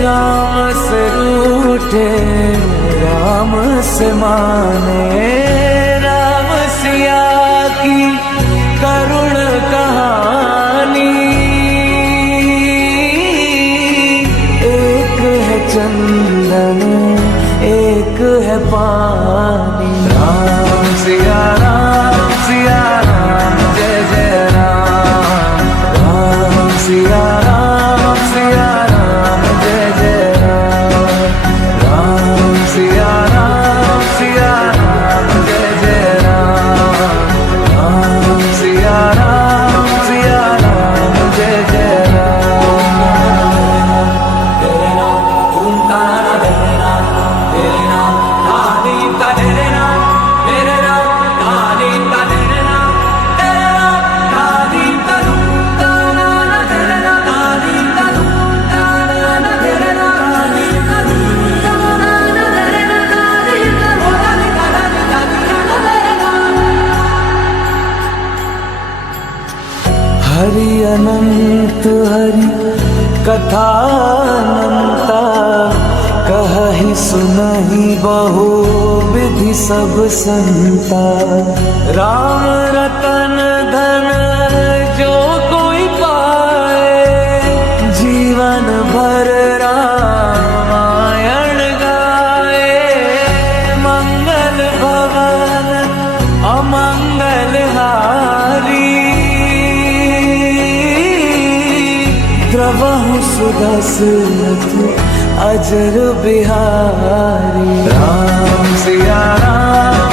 राम से रूठे राम से माने, राम सिया की करुण कहानी। एक है चंदन एक है पानी, राम सिया राम जय जय राम, राम सिया राम जय जय राम, राम सिया राम जय जय राम, राम सिया राम जय जय राम। तेरे नाम तुम तारा तेरे नाम आदि का तेरे नाम, तेरे नाम आदि का तेरे नाम, तेरे नाम आदि का तुम तारा तेरे नाम, आदि का तुम तारा तेरे नाम, आदि का तुम तारा तेरे नाम, आदि का बोला तेरे नाम। हरि अनंत हरि कथा अनंता, कहि सुनहि बहु विधि सब संता। राम रतन धन जो कोई पाए, जीवन भर रामायण गाए। मंगल भवन अमंगल हारी, द्रवहु सुदशरथ अजर बिहारी। राम सिया राम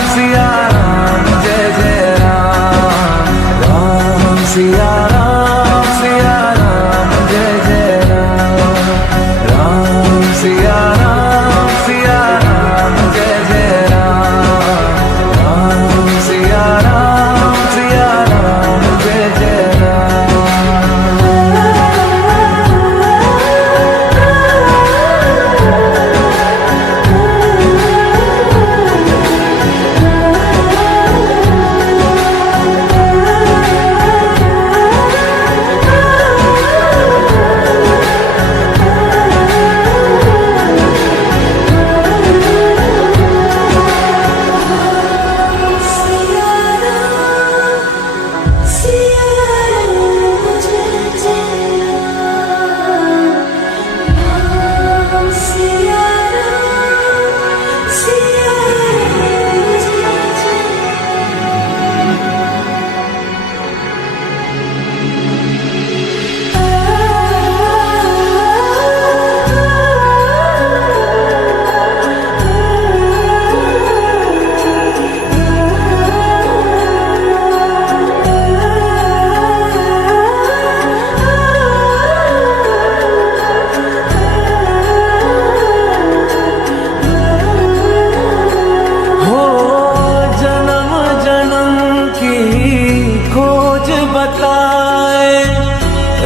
जय जय राम, राम सिया राम जय जय राम, राम सिया राम जय जय राम, राम सिया राम जय जय राम।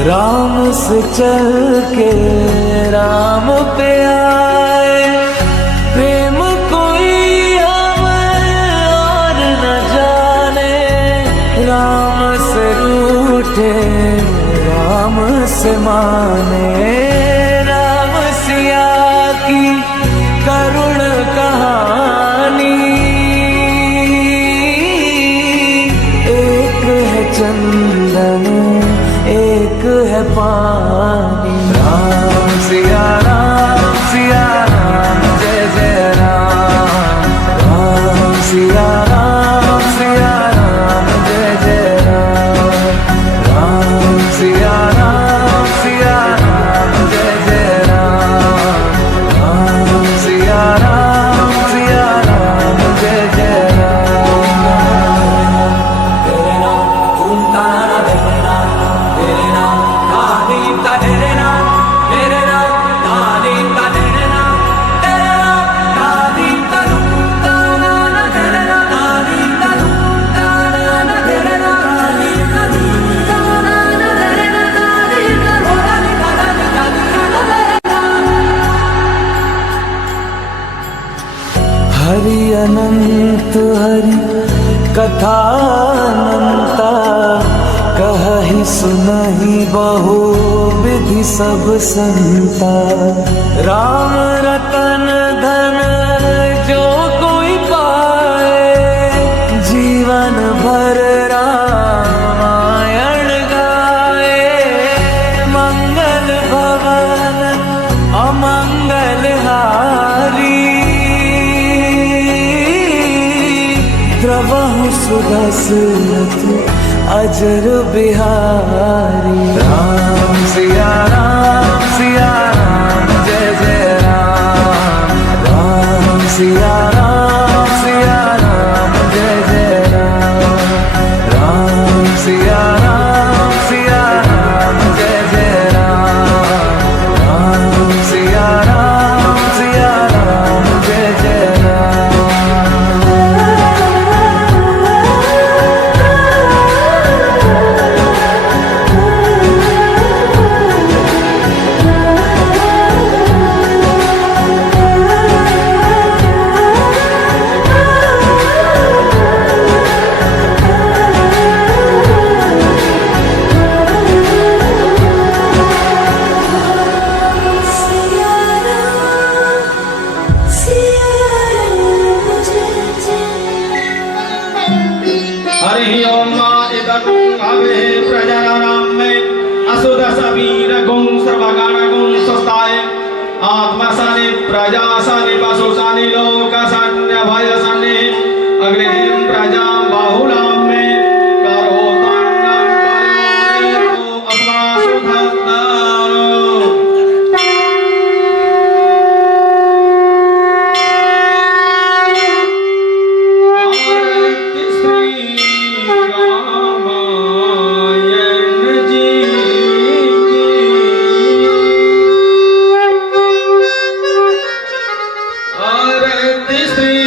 राम से चल के राम पे आए, प्रेम कोई हमें और न जाने। राम से रूठे राम से माने, राम सिया की करुण कहानी। एक है चंदन एक है पानी, राम सिया राम जय जय राम, राम सिया राम जय जय राम, राम सिया राम जय जय राम, राम सिया राम जय जय राम। तेरे नाम तुम तारा तेरे नाम, तेरे नाम आदि का तेरे नाम, तेरे नाम आदि का तेरे नाम, तेरे नाम आदि का तुम तारा तेरे नाम, आदि का तुम तारा तेरे नाम, आदि का तुम तारा तेरे नाम, आदि का बोला तेरे नाम। हरि अनंत हरि कथा अनंता, कहि सुनहि बहु विधि सब संता, राम रतन धन जो कोई पाए, जीवन भर रामायण गाए। मंगल भवन अमंगल हारी, द्रवहु सुदशरथ अजर बिहारी। राम सिया राम, जय जय राम। राम सिया राम, जय जय राम। राम सिया राम, जय जय राम। राम सिया राम, जय जय राम। हरि ओम अवे प्रजानाम में असुद सबीर गुं सर्वगण गुं स्वस्ताय आत्मा सने प्रजा सने पशु सने लोक सन्य भय सने अग्निम प्रजा बाहुलाम में करो तंगम परिवारेको अस्मा सुखतारो। श्री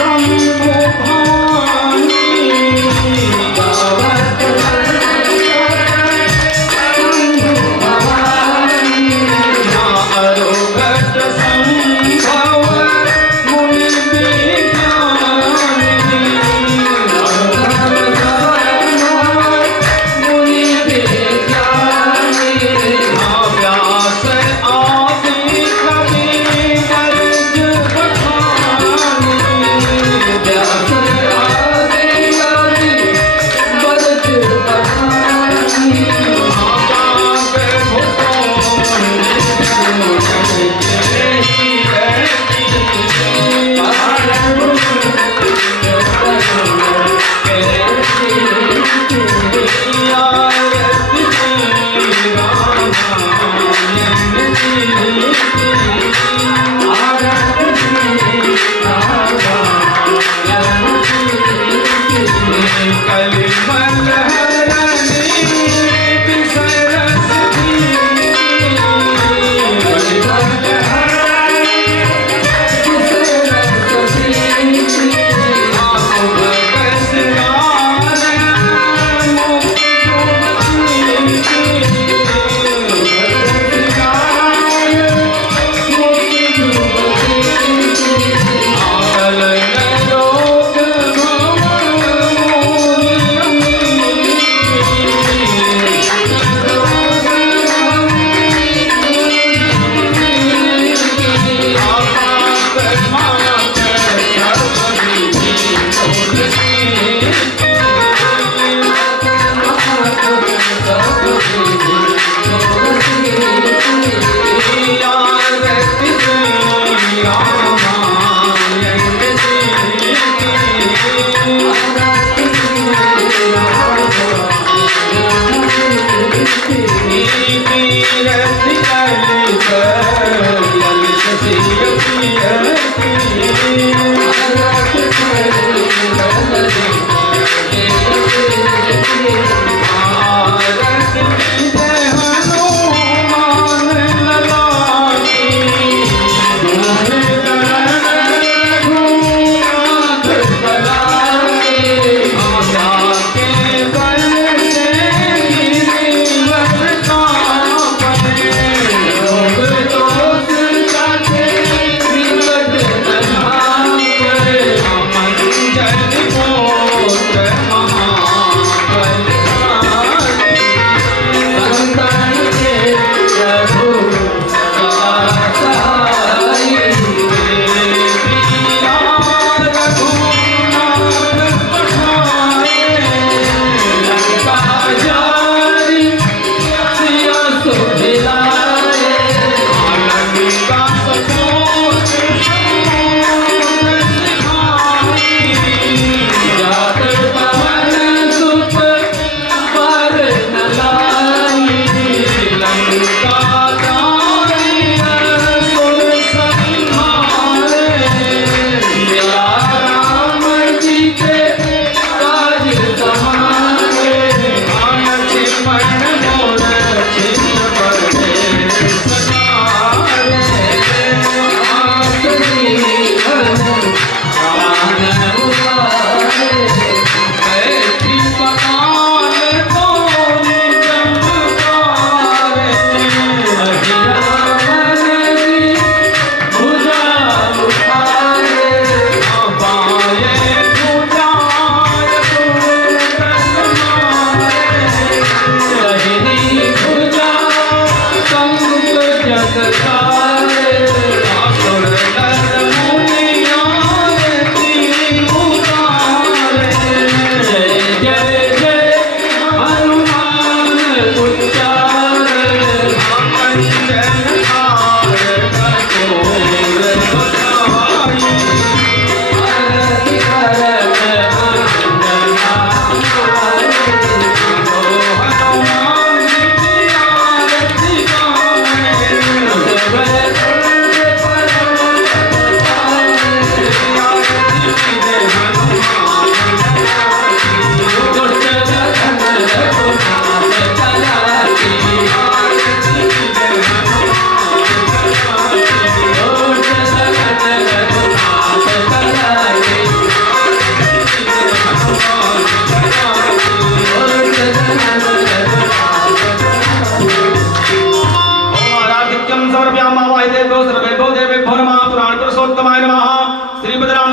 शंभु भवानी गावत अरोगट संभव मुनि विज्ञानी मुनि विज्ञानी व्यास आदि कवि वर्ज बखानी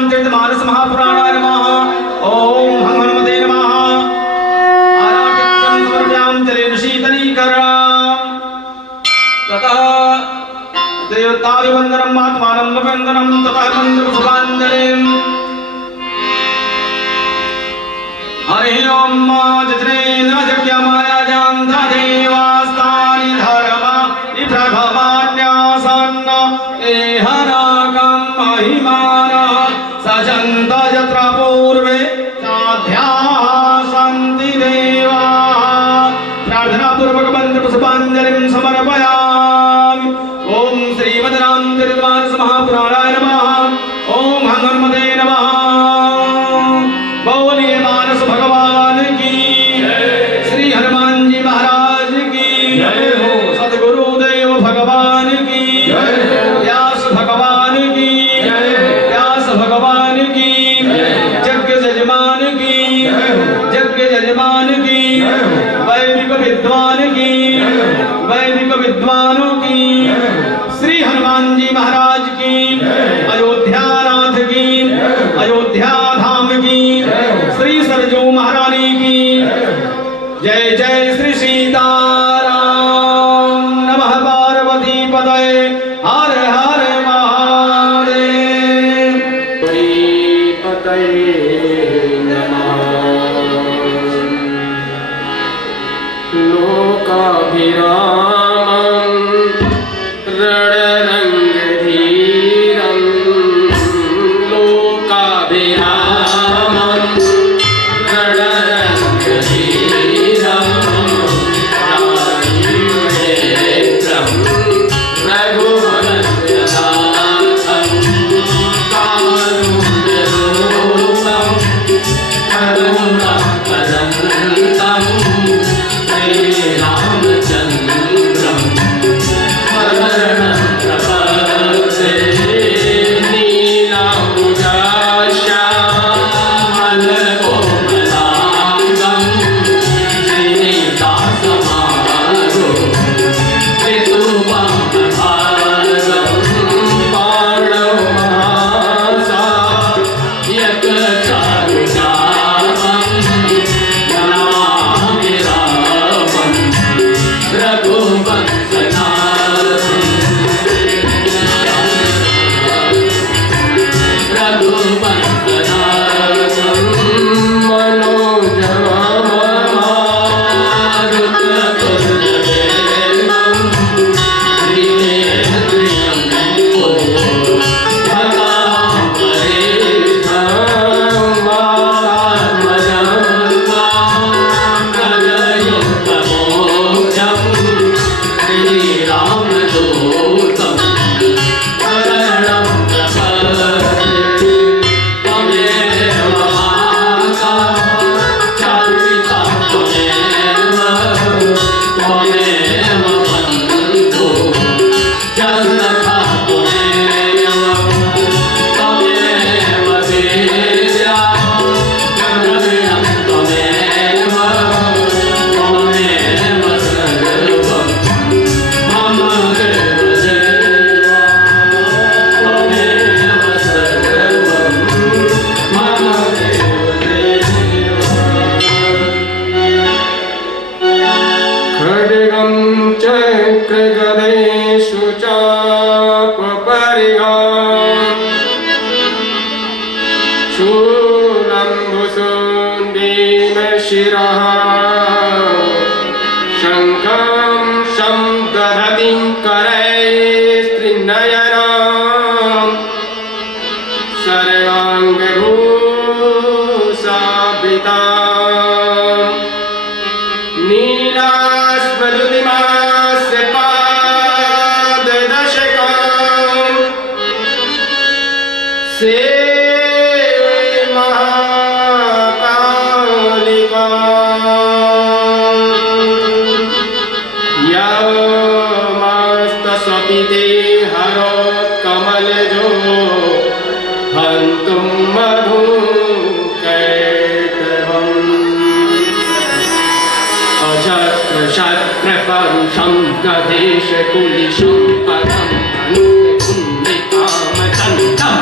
तीर्थमानस महापुराणाय नमः। ओम हनुमते नमः। आराटिक्यं समर्पयामि जलेन शीतलीकरणम्। ततः देवताभिवन्दनम् आत्मानं वन्दनं ततः मन्त्रपुष्पाञ्जलिम्। हरि ओम जत्रेन जग्यमायाजां देवास्तानि धर्मा विप्रभमान्यासन्न एहनाकं महिमानः सजन्त यत्र पूर्वे साध्याः सन्ति देवाः। प्रार्थनापूर्वक मन्त्रपुष्पाञ्जलिं समर्पयामि। ओम श्रीमद्रामचरितमानस महापुराणाय नमः। ओम हनुमते नमः। बोलिए मानस भगवान की श्री हनुमान जी महाराज की सद्गुरुदेव भगवान की व्यास भगवान की व्यास भगवान की यज्ञ यजमान की यज्ञ यजमान की वैदिक विद्वान की वैदिक विद्वानों की श्री हनुमान जी महाराज की अयोध्यानाथ की अयोध्या धाम की श्री सरजू महारानी की जय जय श्री सीताराम। नमः पार्वती पतये हर हर महादेव। पतये नमः। लोकाभिरामं रणरङ्गधीरं लोकाभिरामं रणरङ्गधीरं राजीवेन्द्रं रघुवंशनाथं कारुण्यरूपं करुणाकरन्तं श्रीरामचन्द्रं शरणं प्रपद्ये। नीलाम्बुजाश्यामलकोमलाङ्गं श्रीनिवासमारो पितुवामभागं बाणमहासायकचारुचापं नमामि रामं रघुवंशनाथं। रघुवंशनाथं मनोजवमारुततुल्यवेगं श्रीनेन्द्रियं भगामरेधं वात्मजं वाङ्मययुक्तमोक्षं श्रीरामदूतं शरणं प्रपद्ये। त्वमेव माता चारिता त्वमेव त्वमेव बन्धु च सखा त्वमेव त्वमेव विद्या द्रविणं त्वमेव त्वमेव सर्वं मम देवदेवा त्वमेव सर्वं मम देवदेवा। खड्गं चक्रगदेषु चापपरिहां शूलम्बुशुण्डीं शिरः शङ्खं शब्दधतिं करैस्त्रिनयनां सर्वाङ्गभूषावृतां नीलास्वद्युतिमास्य पाददशकं सेवे महाकालिकाम्। यमस्तस्वपिते हरो कमलजो हन्तुं मधुकैटभम्। अजस्रशस्त्रपरुषं गदेशकुलिशं पदं धनुकुण्डिकामचन्दं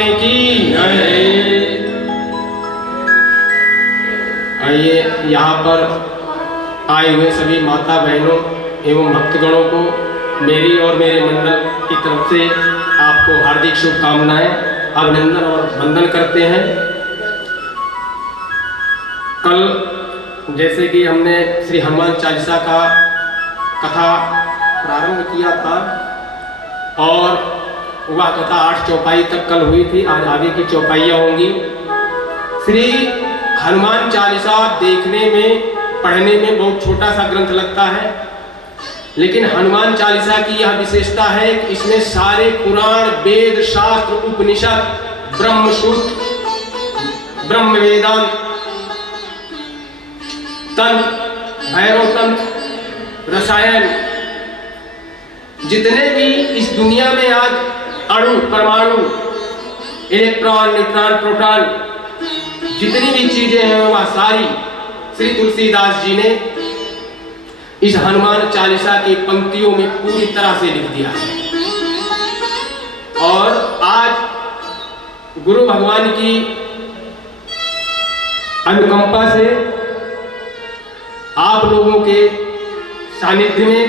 स्वामी की जय। आइए यहाँ पर आए हुए सभी माता बहनों एवं भक्तगणों को मेरी और मेरे मंडल की तरफ से आपको हार्दिक शुभकामनाएं, अभिनंदन और वंदन करते हैं। कल जैसे कि हमने श्री हनुमान चालीसा का कथा प्रारंभ किया था और वह कथा 8 चौपाई तक कल हुई थी। आज आगे की चौपाइयाँ होंगी। श्री हनुमान चालीसा देखने में, पढ़ने में बहुत छोटा सा ग्रंथ लगता है, लेकिन हनुमान चालीसा की यह विशेषता है कि इसमें सारे पुराण, वेद, शास्त्र, उपनिषद, ब्रह्मसूत्र, ब्रह्म वेदांत, तंत्र, भैरव तंत्र, रसायन, जितने भी इस दुनिया में आज अणु, परमाणु, इलेक्ट्रॉन, न्यूट्रॉन, प्रोटॉन, जितनी भी चीजें हैं वह सारी श्री तुलसीदास जी ने इस हनुमान चालीसा की पंक्तियों में पूरी तरह से लिख दिया है। और आज गुरु भगवान की अनुकंपा से आप लोगों के सानिध्य में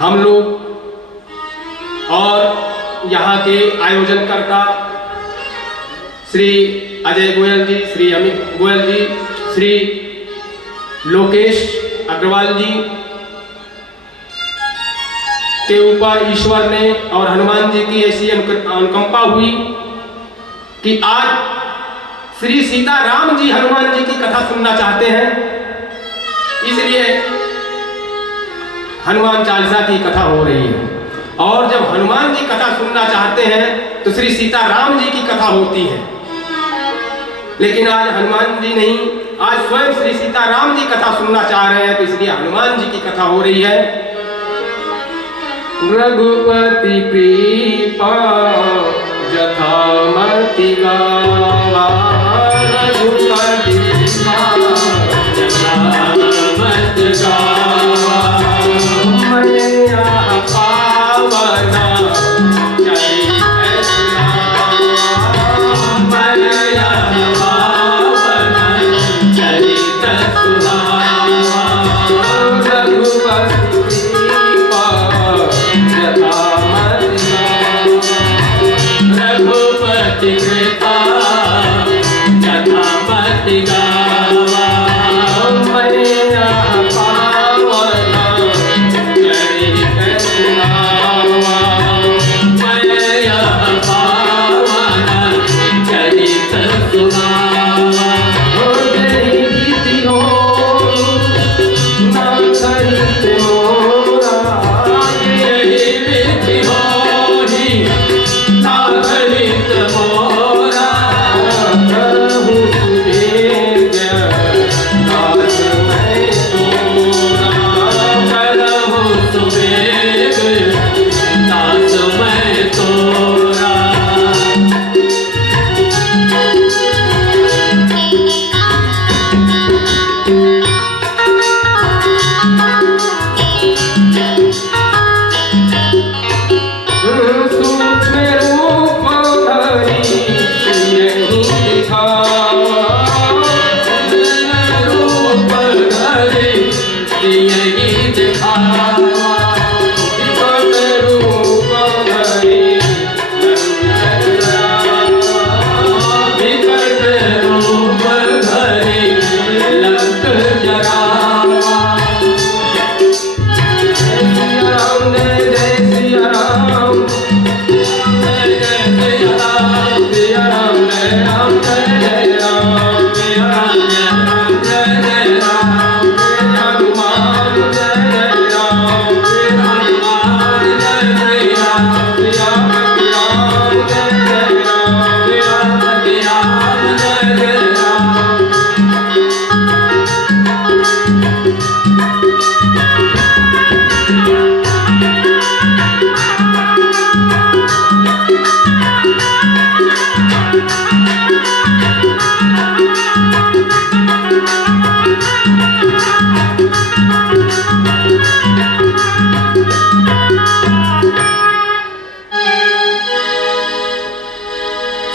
हम लोग और यहाँ के आयोजनकर्ता श्री अजय गोयल जी, श्री अमित गोयल जी, श्री लोकेश अग्रवाल जी के ऊपर ईश्वर ने और हनुमान जी की ऐसी अनुकंपा हुई कि आज श्री सीताराम जी हनुमान जी की कथा सुनना चाहते हैं। इसलिए हनुमान चालीसा की कथा हो रही है। और जब हनुमान जी कथा सुनना चाहते हैं तो श्री सीताराम जी की कथा होती है। लेकिन आज हनुमान जी नहीं, आज स्वयं श्री सीताराम जी कथा सुनना चाह रहे हैं, तो इसलिए हनुमान जी की कथा हो रही है। रघुपति कृपा जथामति गावा, रघुपति कृपा जथामति गावा, मैया पावना चरित सुनावा, मैया पावना चरित सुनावा, रघुपति कृपा जथामति गावा, रघुपति कृपा जथामति गावा, मैया पावना चरित सुनावा, मैया पावना चरित सुनावा। हो गई गीति हो ना खरीद मोरा, यही विधि होही ना खरीद मोरा, प्रभु सुवेग दास मैं तोरा, प्रभु सुवेग दास मैं तोरा। सूक्ष्म रूप धरि यहीं दिखावा, रूप धरि यहीं दिखावा, विकट रूप धरि लंक जरावा, विकट रूप धरि लंक जरावा। जय राम, जय सिया राम, जय जय राम, सिया राम, जय राम, जय राम, सिया राम, जय राम, जय हनुमान, जय राम, जय हनुमान, जय राम, सिया पति राम, जय राम, सिया पति राम, जय राम।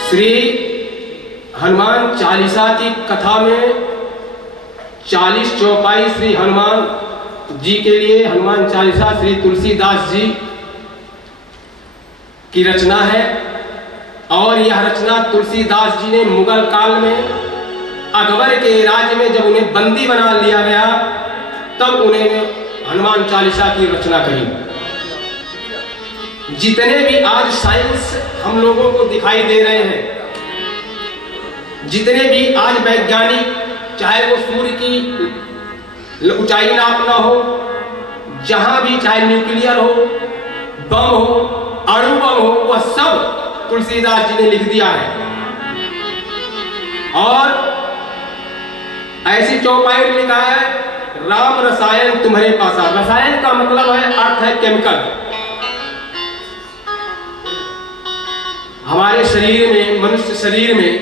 श्री हनुमान चालीसा की कथा में 40 चौपाई श्री हनुमान जी के लिए हनुमान चालीसा श्री तुलसीदास जी की रचना है। और यह रचना तुलसीदास जी ने मुगल काल में अकबर के राज्य में जब उन्हें बंदी बना लिया गया तब उन्हें हनुमान चालीसा की रचना करी। जितने भी आज साइंस हम लोगों को दिखाई दे रहे हैं, जितने भी आज वैज्ञानिक, चाहे वो सूर्य की ऊंचाई नापना हो, जहां भी चाहे न्यूक्लियर हो, बम हो, अणु बम हो, वह सब तुलसीदास जी ने लिख दिया है। और ऐसी चौपाई में लिखा है, राम रसायन तुम्हारे पास आ। रसायन का मतलब है, अर्थ है केमिकल। हमारे शरीर में, मनुष्य शरीर में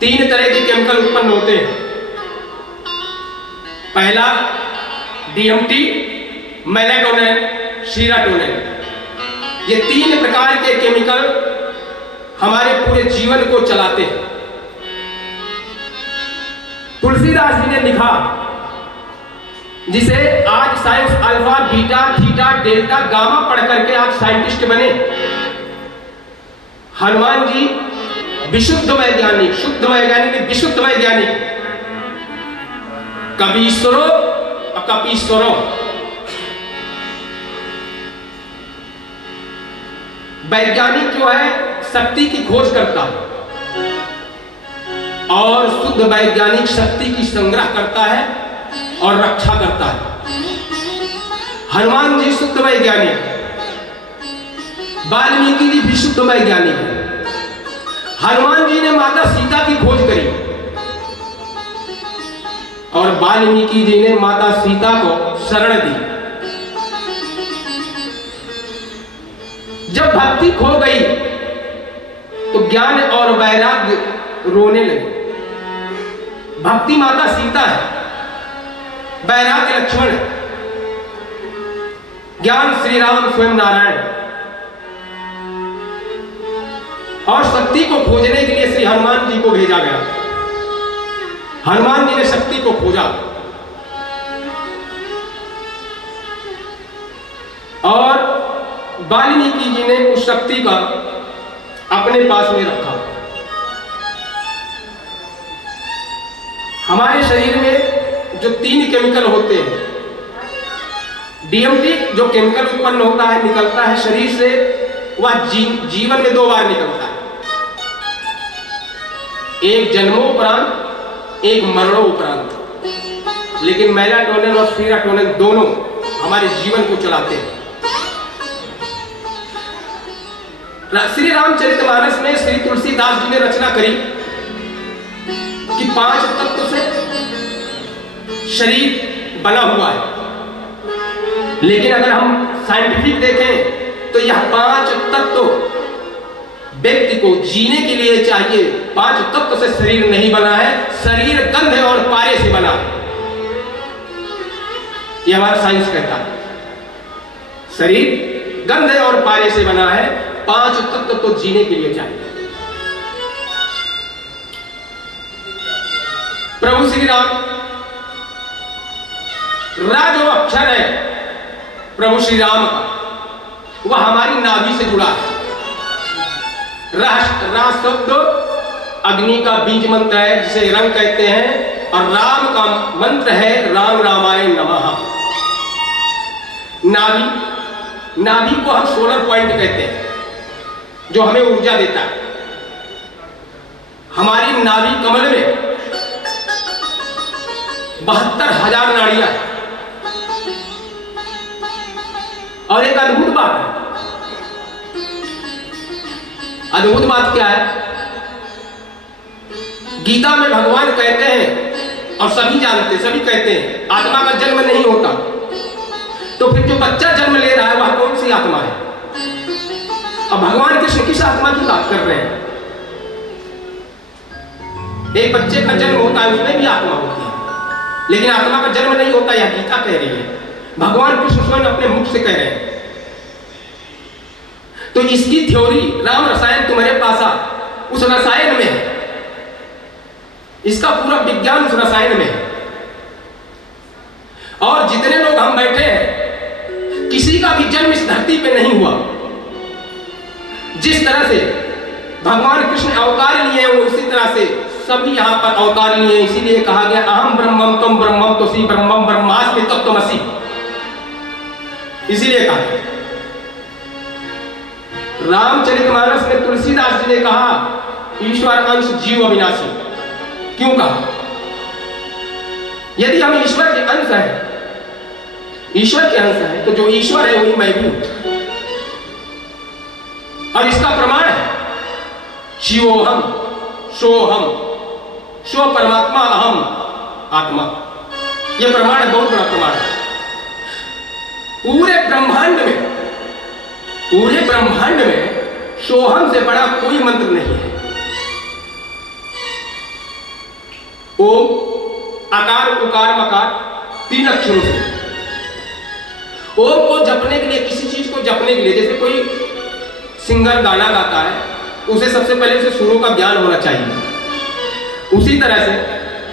3 तरह के केमिकल उत्पन्न होते हैं। पहला डीएमटी, मेलाटोनिन, सीरोटोनिन। ये 3 प्रकार के केमिकल हमारे पूरे जीवन को चलाते हैं। तुलसीदास जी ने लिखा, जिसे आज science alpha, beta, theta, delta, gamma पढ़ करके आज साइंटिस्ट बने। हनुमान जी विशुद्ध वैज्ञानिक, शुद्ध वैज्ञानिक, विशुद्ध वैज्ञानिक, कबीश्वरो और कपीश्वरो। वैज्ञानिक जो है शक्ति की खोज करता है और शुद्ध वैज्ञानिक शक्ति की संग्रह करता है और रक्षा करता है। हनुमान जी शुद्ध वैज्ञानिक, वाल्मीकि जी भी शुद्ध वैज्ञानिक है। हनुमान जी ने माता सीता की खोज करी और वाल्मीकि जी ने माता सीता को शरण दी। जब भक्ति खो गई तो ज्ञान और वैराग्य रोने लगे। भक्ति माता सीता है, वैराग्य लक्ष्मण है, ज्ञान श्री राम स्वयं नारायण। और शक्ति को खोजने के लिए श्री हनुमान जी को भेजा गया। हनुमान जी ने शक्ति को खोजा और वाल्मीकि जी ने उस शक्ति का अपने पास में रखा। हमारे शरीर में जो 3 केमिकल होते हैं, डीएमटी जो केमिकल उत्पन्न होता है, निकलता है शरीर से, वह जीवन में 2 बार निकलता है। एक जन्मोपरांत, एक मरणोपरांत। लेकिन मेलाटोनिन और सीरोटोनिन दोनों हमारे जीवन को चलाते हैं। श्री रामचरितमानस में श्री तुलसीदास जी ने रचना करी कि 5 तत्व से शरीर बना हुआ है। लेकिन अगर हम साइंटिफिक देखें तो यह 5 तत्व व्यक्ति को जीने के लिए चाहिए। 5 तत्व से शरीर नहीं बना है, शरीर गंध और पारे से बना है। यह हमारा साइंस कहता है, शरीर गंध और पारे से बना है। 5 तत्व तो जीने के लिए चाहिए। प्रभु श्री राम रा जो अक्षर है प्रभु श्री राम का, वह हमारी नाभि से जुड़ा है। रा शब्द अग्नि का बीज मंत्र है, जिसे रंग कहते हैं, और राम का मंत्र है राम रामाय नमः। नाभि को हम सोलर पॉइंट कहते हैं, जो हमें ऊर्जा देता है। हमारी नाभि कमल में 72,000 नाड़ियां हैं। और एक अद्भुत बात है। अद्भुत बात क्या है? गीता में भगवान कहते हैं, और सभी जानते, सभी कहते हैं, आत्मा का जन्म नहीं होता। तो फिर जो बच्चा जन्म ले रहा है वह कौन सी आत्मा है? अब भगवान कृष्ण किस आत्मा की बात कर रहे हैं? एक बच्चे का जन्म होता है, उसमें भी आत्मा होती है, लेकिन आत्मा का जन्म नहीं होता, यह गीता कह रही है। भगवान कृष्ण स्वयं अपने मुख से कह रहे हैं। तो इसकी थ्योरी राम रसायन तुम्हारे पास आ, उस रसायन में है, इसका पूरा विज्ञान उस रसायन में है। और जितने लोग हम बैठे हैं, किसी का भी जन्म इस धरती पे नहीं हुआ। जिस तरह से भगवान कृष्ण अवतार लिए हैं, उसी तरह से सभी यहां पर अवतार लिए हैं। इसीलिए कहा गया अहम ब्रह्मम तुम ब्रह्मम तोसी ब्रह्मम ब्रह्मास्मि तत्त्वमसि, इसीलिए कहा। रामचरितमानस में तुलसीदास जी ने कहा ईश्वर अंश जीव अविनाशी। क्यों कहा? यदि हम ईश्वर के अंश हैं, ईश्वर के अंश है, तो जो ईश्वर है वही मैं भी हूं। और इसका प्रमाण है शिवोहम सोहम, सो परमात्मा अहम आत्मा। यह प्रमाण है, बहुत बड़ा प्रमाण है। पूरे ब्रह्मांड में सोहम से बड़ा कोई मंत्र नहीं है। ओम आकार उकार मकार 3 अक्षरों से। ओम को जपने के लिए, किसी चीज को जपने के लिए, जैसे कोई सिंगर गाना गाता है, उसे सबसे पहले उसे सुरों का ज्ञान होना चाहिए। उसी तरह से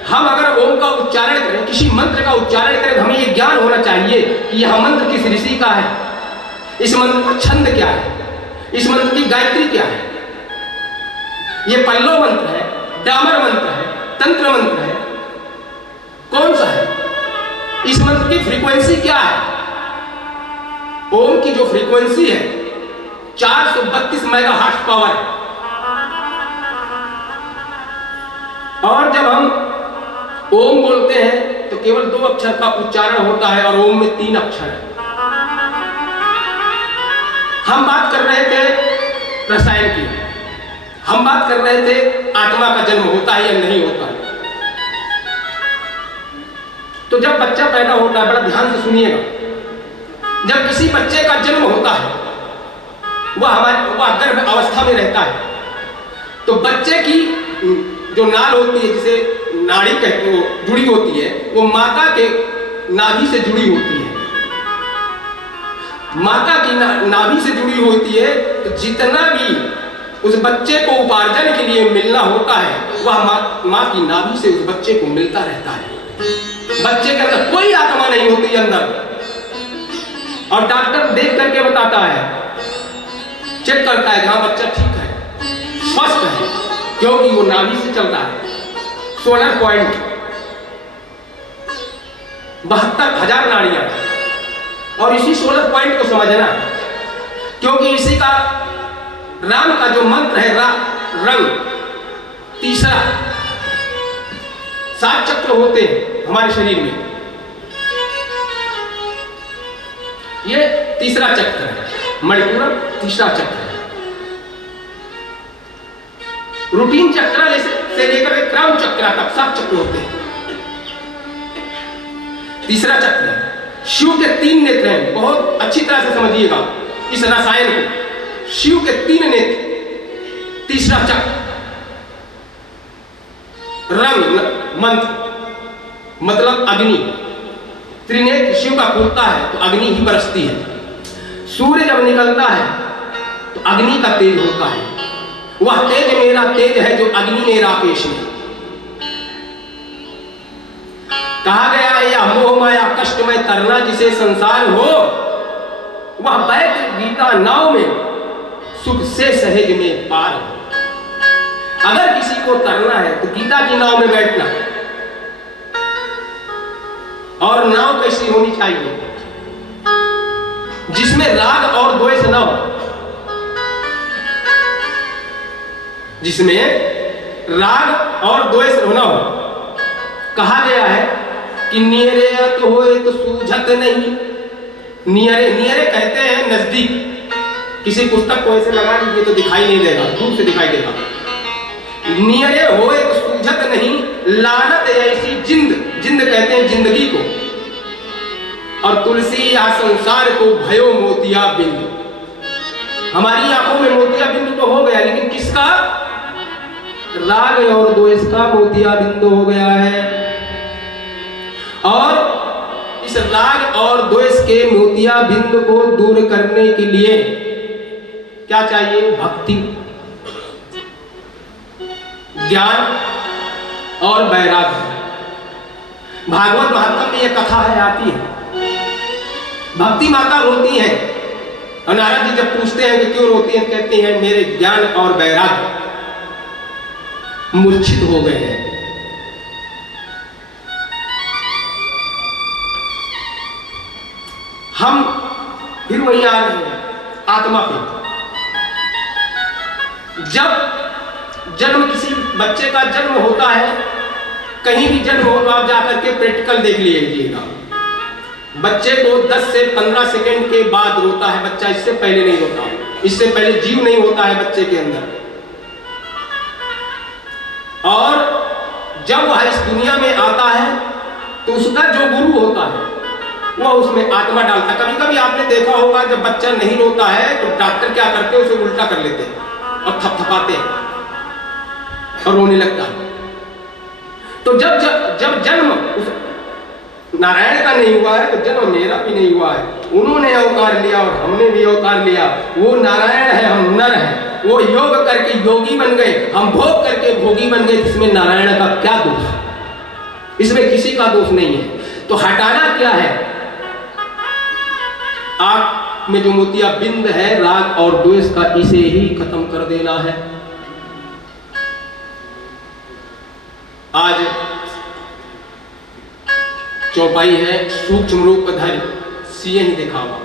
हम अगर ओम का उच्चारण करें, किसी मंत्र का उच्चारण करें, तो हमें यह ज्ञान होना चाहिए कि यह मंत्र किस ऋषि का है, इस मंत्र का छंद क्या है, इस मंत्र की गायत्री क्या है, यह पल्लव मंत्र है, डामर मंत्र है, तंत्र मंत्र है, कौन सा है, इस मंत्र की फ्रीक्वेंसी क्या है। ओम की जो फ्रीक्वेंसी है 432 मेगाहर्ट्ज पावर है। और जब हम ओम बोलते हैं तो केवल 2 अक्षर का उच्चारण होता है, और ओम में 3 अक्षर है। हम बात कर रहे थे रसायन की, हम बात कर रहे थे आत्मा का जन्म होता है या नहीं होता है। तो जब बच्चा पैदा होता है, बड़ा ध्यान से सुनिएगा, जब किसी बच्चे का जन्म होता है, वह गर्भ अवस्था में रहता है, तो बच्चे की जो नाल होती है, जिसे नाड़ी कहते हो, जुड़ी होती है, वो माता के नाभि से जुड़ी होती है। माता की नाभि से जुड़ी होती है, तो जितना भी उस बच्चे को उपार्जन के लिए मिलना होता है, वह माँ की नाभि से उस बच्चे को मिलता रहता है। बच्चे के अंदर कोई आत्मा नहीं होती अंदर, और डॉक्टर देख करके बताता है, चेक करता है कि हाँ बच्चा ठीक है, स्वस्थ है, क्योंकि वो नाभि से चलता है। 16.72 नाड़ियां, और इसी 16 पॉइंट को समझना, क्योंकि इसी का राम का जो मंत्र है, रंग तीसरा, 7 चक्र होते हैं हमारे शरीर में, ये तीसरा चक्र है, मणिपुरम तीसरा चक्र है। रूटीन चक्र से लेकर के क्राउन चक्र तक 7 चक्र होते हैं। तीसरा चक्र है शिव के 3 नेत्र हैं, बहुत अच्छी तरह से समझिएगा इस रसायन को। शिव के 3 नेत्र, तीसरा चक्र, रंग मंत्र मतलब अग्नि, त्रिनेत्र शिव का खुलता है तो अग्नि ही बरसती है। सूर्य जब निकलता है तो अग्नि का तेज होता है, वह तेज मेरा तेज है जो अग्नि ने राकेश में। कहा गया है यह मोह माया कष्ट में तरना जिसे संसार हो, वह बैठ गीता नाव में सुख से सहज में पार हो। अगर किसी को तरना है तो गीता की नाव में बैठना। और नाव कैसी होनी चाहिए? जिसमें राग और द्वेष न हो, जिसमें राग और द्वेष न हो। कहा गया है कि नियरे होए तो सूझत नहीं। नियरे कहते हैं नजदीक। किसी पुस्तक को ऐसे लगा लीजिए तो दिखाई नहीं देगा, दूर से दिखाई देगा। नियरे होए तो सूझत नहीं, लानत ऐसी जिंद कहते हैं जिंदगी को। और तुलसी या संसार को भयो मोतिया बिंदु। हमारी आंखों में मोतिया बिंदु तो हो गया, लेकिन किसका? राग और द्वेष का मोतिया बिंदु हो गया है। और इस राग और द्वेष के मोतिया बिंदु को दूर करने के लिए क्या चाहिए? भक्ति, ज्ञान और वैराग्य। भागवत महात्म में यह कथा है, आती है। भक्ति माता रोती है और नारद जी जब पूछते हैं कि क्यों रोती है, कहती हैं मेरे ज्ञान और वैराग्य मूर्छित हो गए हैं। हम फिर वही आ रहे हैं आत्मा पे। जब जन्म, किसी बच्चे का जन्म होता है, कहीं भी जन्म हो तो आप जाकर के प्रैक्टिकल देख लीजिएगा। बच्चे को 10 से 15 सेकंड के बाद रोता है बच्चा, इससे पहले नहीं रोता। इससे पहले जीव नहीं होता है बच्चे के अंदर। और जब वह इस दुनिया में आता है तो उसका जो गुरु होता है वह उसमें आत्मा डालता है। कभी कभी आपने देखा होगा जब बच्चा नहीं रोता है तो डॉक्टर क्या करते हैं, उसे उल्टा कर लेते हैं और थपथपाते हैं और रोने लगता है। तो जब जन्म उस नारायण का नहीं हुआ है तो जन्म मेरा भी नहीं हुआ है। उन्होंने अवतार लिया और हमने भी अवतार लिया। वो नारायण है, हम नर हैं। वो योग करके योगी बन गए, हम भोग करके भोगी बन गए। इसमें नारायण का क्या दोष? इसमें किसी का दोष नहीं है। तो हटाना क्या है? आंख में जो मोतिया बिंद है राग और द्वेष का, इसे ही खत्म कर देना है। आज चौपाई है, सूक्ष्म रूप धर सिए ही दिखावा।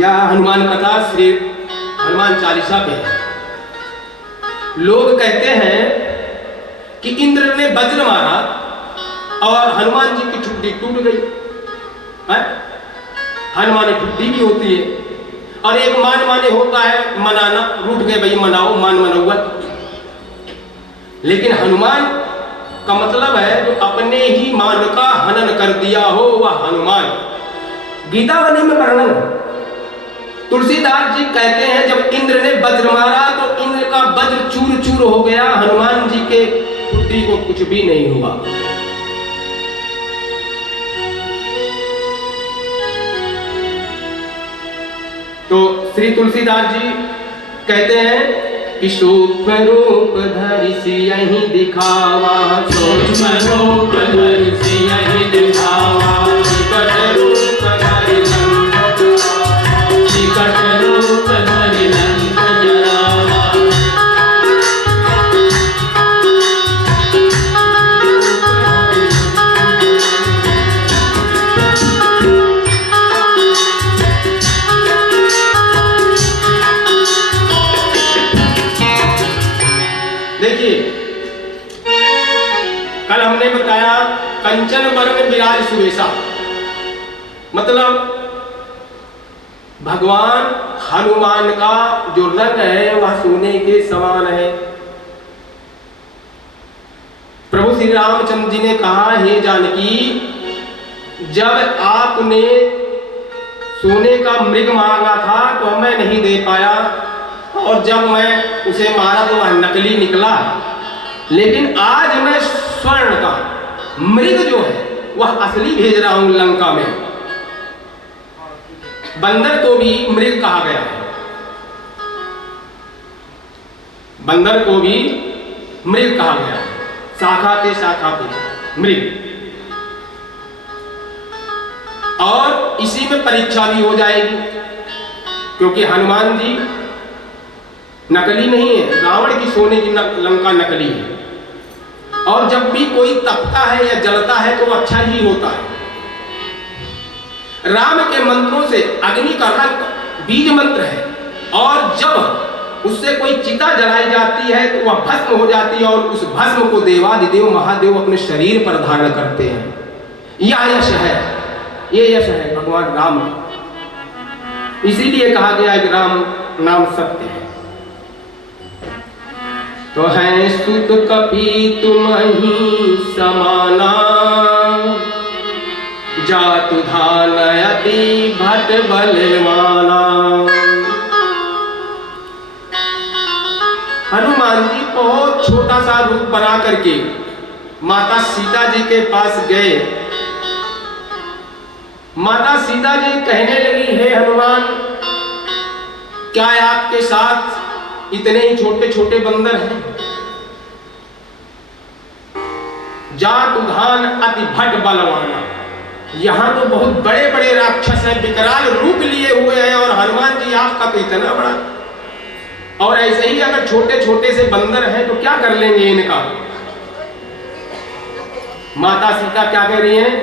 यह हनुमान कथा श्री हनुमान चालीसा पे है। लोग कहते हैं कि इंद्र ने वज्र मारा और हनुमान जी की ठुड्डी टूट गई। हनुमान ठुड्डी भी होती है और एक मान माने होता है मनाना, रूठ गए भाई मनाओ, मान मनौवा। लेकिन हनुमान का मतलब है जो अपने ही मान का हनन कर दिया हो वह हनुमान। गीता वाणी में वर्णन है। तुलसीदास जी कहते हैं जब इंद्र ने वज्र मारा तो इंद्र का वज्र चूर चूर हो गया, हनुमान जी के ठुड्डी को कुछ भी नहीं हुआ। तो श्री तुलसीदास जी कहते हैं कि सूक्ष्म रूप धरि सियहि दिखावा, सूक्ष्म रूप धरि सियहि दिखावा, विकट रूप धरि लंक जरावा, विकट रूप धरि लंक जरावा। देखिए, कल हमने बताया कंचन वर्ण विराज सुवेशा, मतलब भगवान हनुमान का जो रंग है वह सोने के समान है। प्रभु श्री रामचंद्र जी ने कहा, हे जानकी, जब आपने सोने का मृग मांगा था तो मैं नहीं दे पाया और जब मैं उसे मारा तो वह नकली निकला, लेकिन आज मैं स्वर्ण का मृग जो है वह असली भेज रहा हूं लंका में। बंदर को भी मृग कहा गया है, बंदर को भी मृग कहा गया है, शाखा के शाखा पे मृग। और इसी में परीक्षा भी हो जाएगी, क्योंकि हनुमान जी नकली नहीं है, रावण की सोने की लंका नकली है। और जब भी कोई तपता है या जलता है तो अच्छा ही होता है। राम के मंत्रों से अग्नि का रंग बीज मंत्र है, और जब उससे कोई चिता जलाई जाती है तो वह भस्म हो जाती है, और उस भस्म को देवादिदेव महादेव अपने शरीर पर धारण करते हैं। यह यश है, ये यश है भगवान राम का। इसीलिए कहा गया है कि राम नाम सत्य है। तो है सुत कपि तुम्हि समाना, जातु धानयति भट बलवाना। हनुमान जी बहुत छोटा सा रूप बना करके माता सीता जी के पास गए। माता सीता जी कहने लगी, हे हनुमान, क्या आपके साथ इतने ही छोटे छोटे बंदर हैं? जात उधान अति भट बलवाना, यहाँ तो बहुत बड़े बड़े राक्षस हैं, विकराल रूप लिए हुए हैं, और हनुमान जी आपका तो इतना बड़ा। और ऐसे ही अगर छोटे छोटे से बंदर हैं तो क्या कर लेंगे इनका? माता सीता क्या कह रही हैं?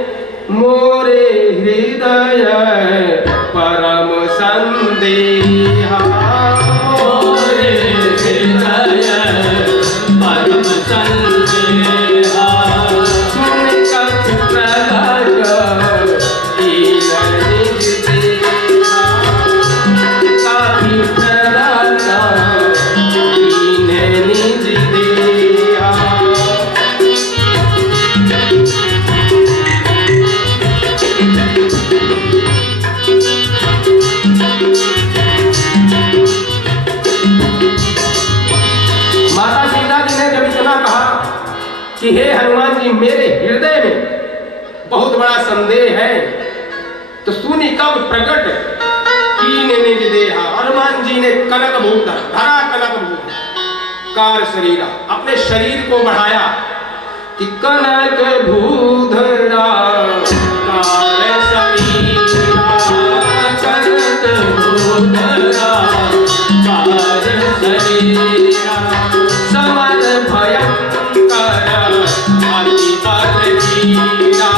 मोरे हृदय परम संदेहा, मोरे हृदय परम संदेहा, सुन कछ प्रगट दीन निज देहा, काफी प्रगट दीन निज देहा। माता सीता जी ने जब इतना कहा कि हे हनुमान जी, मेरे हृदय में बहुत बड़ा संदेह है, तो सुनी कब प्रकट कीने निज देहा। हनुमान जी ने कनक भूत धरा, कनक भूत कार शरीरा, अपने शरीर को बढ़ाया कि कनक भूधरा कार शरीरा, कनक भूधरा कार शरीरा, समर भयंकर अति बल वीरा,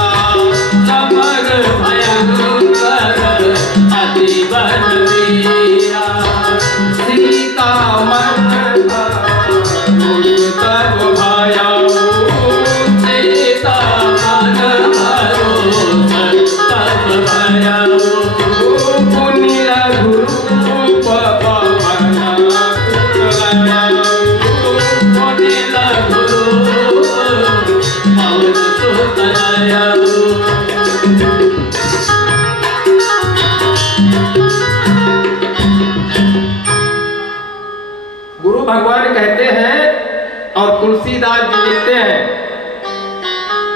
समर भयंकर अति बल वीरा, सीता मन तब भयाऊ, सीता मन तब भयाऊ, पुनि लघु रूप पवन कुतलयाऊ, पुनि लघु रूप पवन कुतलयाऊ। गुरु भगवान कहते हैं और तुलसीदास जी लिखते हैं,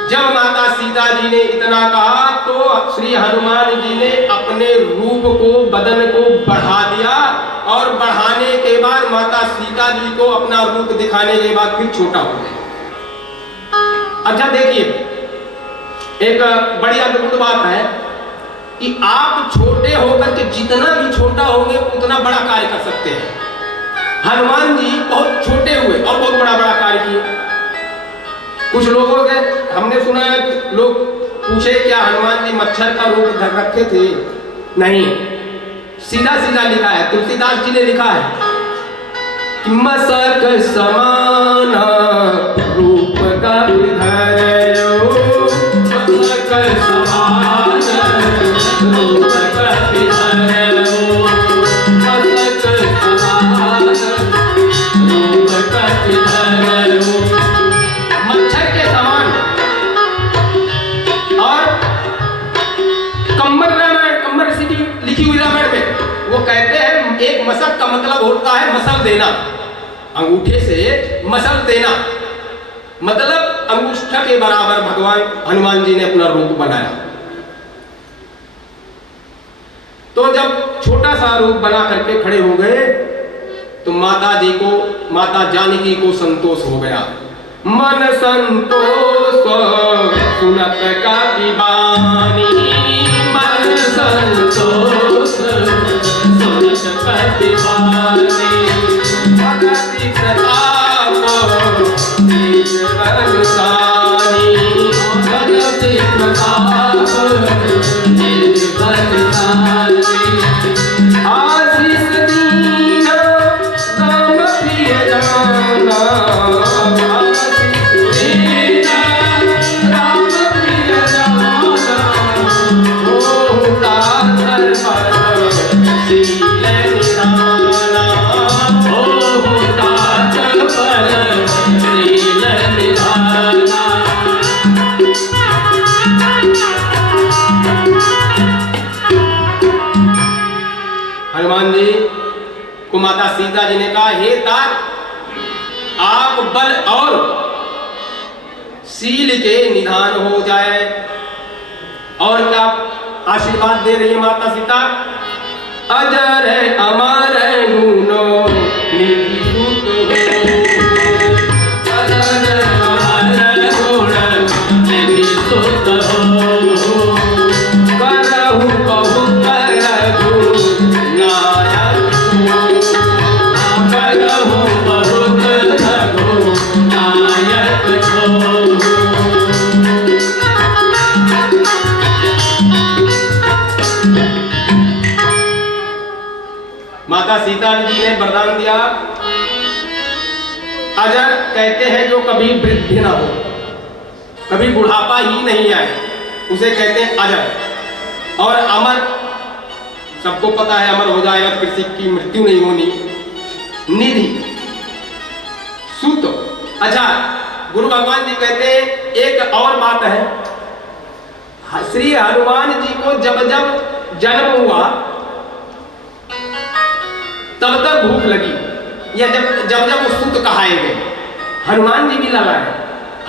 जब माता सीता जी ने इतना कहा तो श्री हनुमान जी ने अपने रूप को, बदन को बढ़ा दिया, और बढ़ाने के बाद माता सीता जी को अपना रूप दिखाने के बाद फिर छोटा हो गया। अच्छा देखिए, एक बड़ी अद्भुत बात है कि आप छोटे होकर के जितना भी छोटा होंगे उतना बड़ा कार्य कर सकते हैं। हनुमान जी बहुत छोटे हुए और बहुत बड़ा बड़ा कार्य किए। कुछ लोगों से हमने सुना है, लोग पूछे क्या हनुमान जी मच्छर का रूप धर रखे थे? नहीं, सीधा सीधा लिखा है, तुलसीदास जी ने लिखा है कि मसक समान रूप का विधर्यो, मसक समान रूप का विधर्यो, मसक समान रूप का विधर्यो, मच्छर के समान। और कंबर रामायण, कंबर ऋषि की लिखी हुई रामायण में वो कहते हैं एक मसक का मतलब होता है मसल देना, अंगूठे से मसल देना, मतलब अंगुष्ठा के बराबर भगवान हनुमान जी ने अपना रूप बनाया। तो जब छोटा सा रूप बना करके खड़े हो गए तो माता जी को, माता जानकी को संतोष हो गया। मन संतोष सुनत काफी बानी, मन संतोष सुनत काफी बानी, भगति प्रताप निज बलशाली, भगति प्रताप निज बलशाली, आशीष दीना राम प्रिय जाना, हनुमान जी को माता सीता जी ने कहा, हे तात, आप बल और शील के निधान हो जाए। और क्या आशीर्वाद दे रही है माता सीता अजर अमर गुनो निधि सुत हो। अजर अमर गुण निधि सुत हो। करहु बहुत रघु नायक हो। करहु बहुत रघु नायक हो। माता सीता जी ने वरदान दिया, अजर कहते हैं जो कभी वृद्धि ना हो, कभी बुढ़ापा ही नहीं आए, उसे कहते हैं अजर। और अमर, सबको पता है अमर हो जाएगा, किसी की मृत्यु नहीं होनी। निधि, सुत। अच्छा, गुरु भगवान जी कहते हैं एक और बात है, श्री हनुमान जी को जब जब जन्म हुआ तब तक भूख लगी, या जब जब जब वो सुत कहाए गए। हनुमान जी भी लाला है,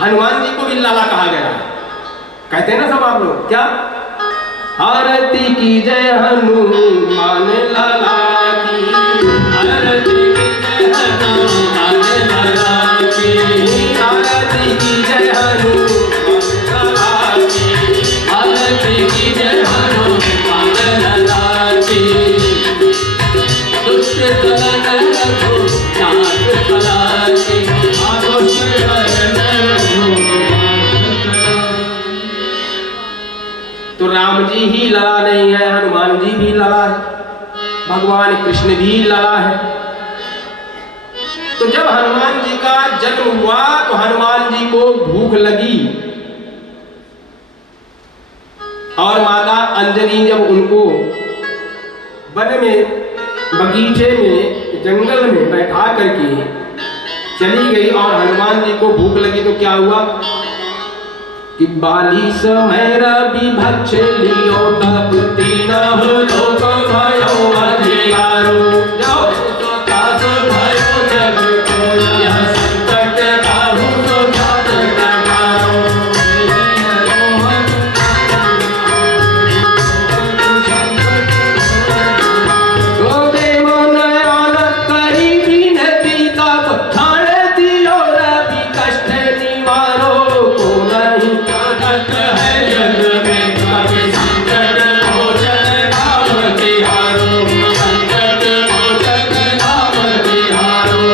हनुमान जी को भी लाला कहा गया है। कहते हैं ना सब आप लोग, क्या आरती की जय हनुमान लाला की, आरती की जय हनुमान लाला की, आरती की जय हनुमान लाला की, आरती की जय हनुमान लाला की। दुष्ट दलन रघु नाथ भला की, दुष्ट दलन रघु। तो राम जी ही लड़ा नहीं है, हनुमान जी भी लड़ा है, भगवान कृष्ण भी लड़ा है। तो जब हनुमान जी का जन्म हुआ तो हनुमान जी को भूख लगी, और माता अंजनी जब उनको वन में, बगीचे में, जंगल में बैठा करके चली गई, और हनुमान जी को भूख लगी तो क्या हुआ कि बाली समय रवि भक्ष लियो तब तीनह लोक भयो अधियारो। जाओ तो तास भयो जग को, यह संकट काहू तो जात टकारो। तो देव नयन करी विनती तब ठाण दियो रवि कष्ट निवारो। को नहीं जानत है जग में कभी संकट मोचन नाम तिहारो, संकट मोचन नाम तिहारो।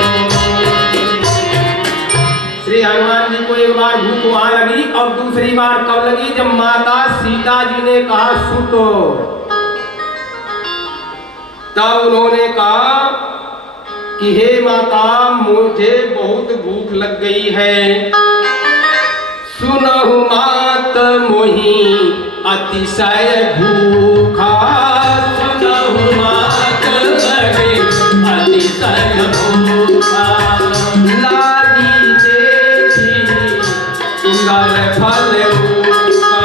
श्री हनुमान जी को एक बार भूख वहां लगी, और दूसरी बार कब लगी, जब माता सीता जी ने कहा सुतो, तब उन्होंने कहा कि हे माता मुझे बहुत भूख लग गई है। सुनहु मात मोहि अतिशय भूखा, सुनहु मात मोहि अतिशय भूखा। लागी देखी सुंदर फल रूपा,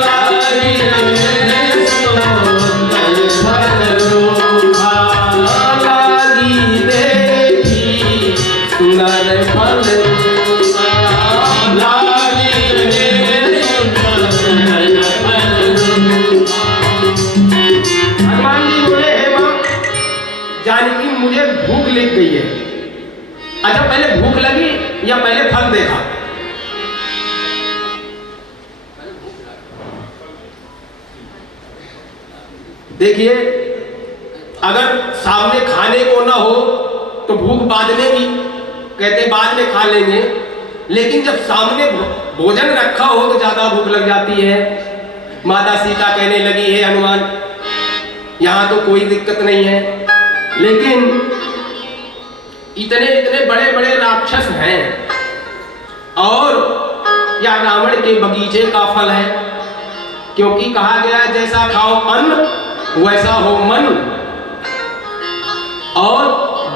लागी देखी सुंदर फल रूपा, लागी देखी सुंदर फल रूपा, लागी देखी सुंदर फल रूपा। हनुमान जी बोले, हे मां जानकी मुझे भूख लग गई है। अच्छा, पहले भूख लगी या पहले फल देखा? देखिए, अगर सामने खाने को ना हो तो भूख बाद में भी, कहते बाद में खा लेंगे, लेकिन जब सामने भोजन रखा हो तो ज्यादा भूख लग जाती है। माता सीता कहने लगी, हे हनुमान यहां तो कोई दिक्कत नहीं है, लेकिन इतने इतने बड़े बड़े राक्षस हैं, और या रावण के बगीचे का फल है, क्योंकि कहा गया जैसा खाओ अन्न वैसा हो मन, और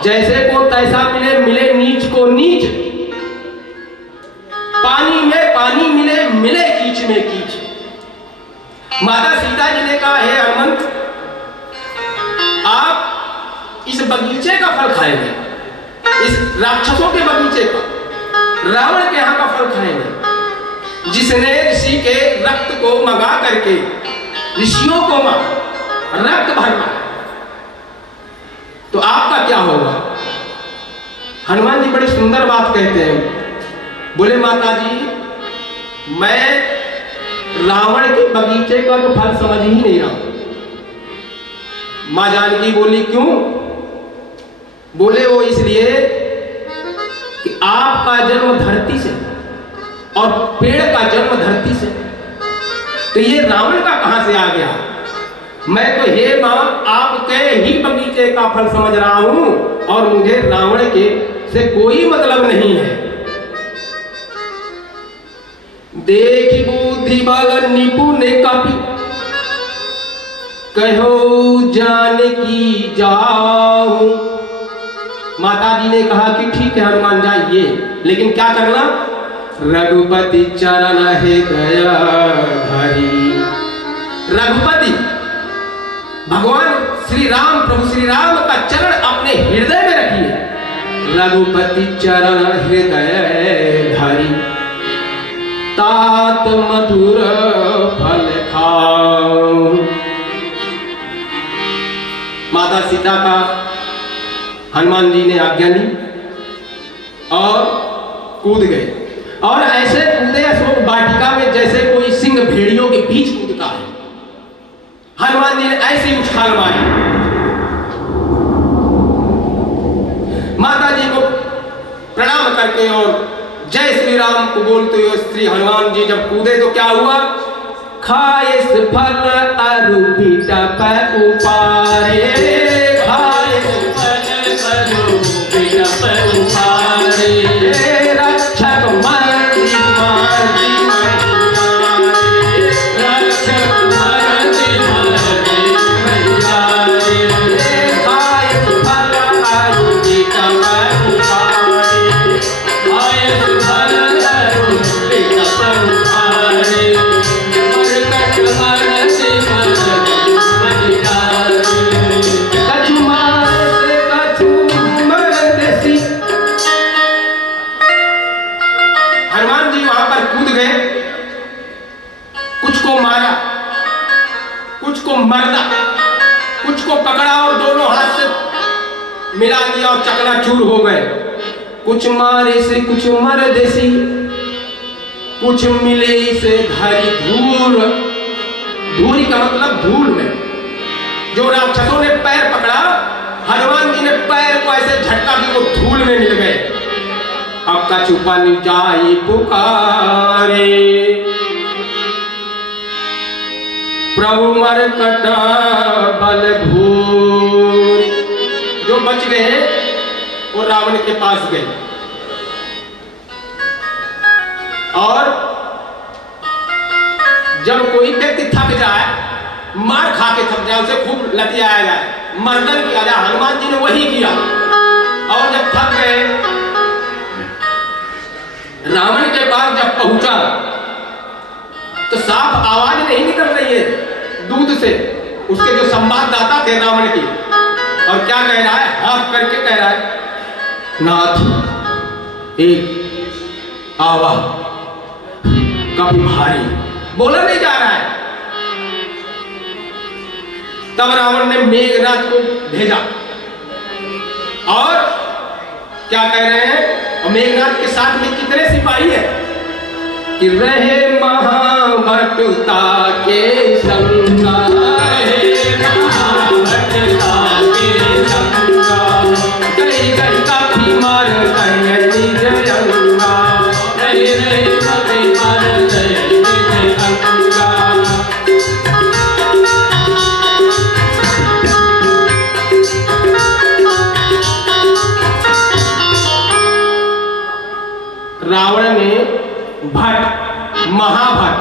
जैसे को तैसा मिले, मिले नीच को नीच, पानी में पानी मिले, मिले कीच में कीच। माता सीता जी ने कहा, हे हनुमंत आप इस बगीचे का फल खाएंगे, इस राक्षसों के बगीचे का, रावण के यहाँ का फल खाएंगे, जिसने ऋषि के रक्त को मंगा करके ऋषियों को रक्त भरना, तो आपका क्या होगा? हनुमान जी बड़ी सुंदर बात कहते हैं, बोले माता जी मैं रावण के बगीचे का तो फल समझ ही नहीं रहा। मां जानकी बोली क्यों? बोले वो इसलिए कि आपका जन्म धरती से और पेड़ का जन्म धरती से, तो ये रावण का कहां से आ गया? मैं तो हे मां आपके ही बगीचे का फल समझ रहा हूं और मुझे रावण के से कोई मतलब नहीं है। देखी बुद्धि बल निपुण कपि कहो जान की जाऊं। माता जी ने कहा कि ठीक है हनुमान जाइए, लेकिन क्या करना? रघुपति चरण हृदय धरी। रघुपति भगवान श्री राम, प्रभु श्री राम का चरण अपने हृदय में रखिए। रघुपति चरण हृदय धरी तात मधुर फल खाओ। माता सीता का हनुमान जी ने आज्ञा ली और कूद गए, और ऐसे कूदे अशोक वाटिका में जैसे कोई सिंह भेड़ियों के बीच कूदता है। हनुमान जी ने ऐसी उछाल मारी, माता जी को प्रणाम करके और जय श्री राम को बोलते हुए श्री हनुमान जी जब कूदे तो क्या हुआ? खाए फल अरु बिटप उपारे, खाए फल अरु बिटप उपारे, रक्षक मर्ति मर्ति मर्ति, रक्षक मर्ति मर्ति मर्ति, खाए फल अरु बिटप उपारे, खाए फल अरु बिटप उपारे, हनुमान जी वहां पर कूद गए, कुछ को मारा, कुछ को मरदा, कुछ को पकड़ा और दोनों हाथ से मिला दिया और चकनाचूर हो गए। कुछ मारे से कुछ मर देसी, कुछ मिले से धरी धूल। धूल का मतलब धूल में जो राक्षसों ने पैर पकड़ा, हनुमान जी ने पैर को ऐसे झटका दी, वो धूल में मिल गए। अब कछुपन जाई पुकारे, प्रभु मरकट बल भूर। जो बच गए वो रावण के पास गए और जब कोई व्यक्ति थक जाए, मार खा के थक जाए, उसे खूब लतियाया जाए, मर्दन किया जाए, हनुमान जी ने वही किया। और जब थक गए, रावण के पास जब पहुंचा तो साफ आवाज नहीं निकल रही है दूध से। उसके जो संवाददाता थे रावण की, और क्या कह रहा है? हाथ करके कह रहा है, नाथ एक आवाज कभी भारी, बोला नहीं जा रहा है। तब रावण ने मेघनाथ को भेजा और क्या कह रहे हैं? और मेघनाथ के साथ में कितने सिपाही है कि रहे महाभटता के संगा, रहे महाभटता के संगा, गई गई काफी मार गई जयंगा, रहे रहे काफी मार गई जयंगा। रावण ने भट, महाभट,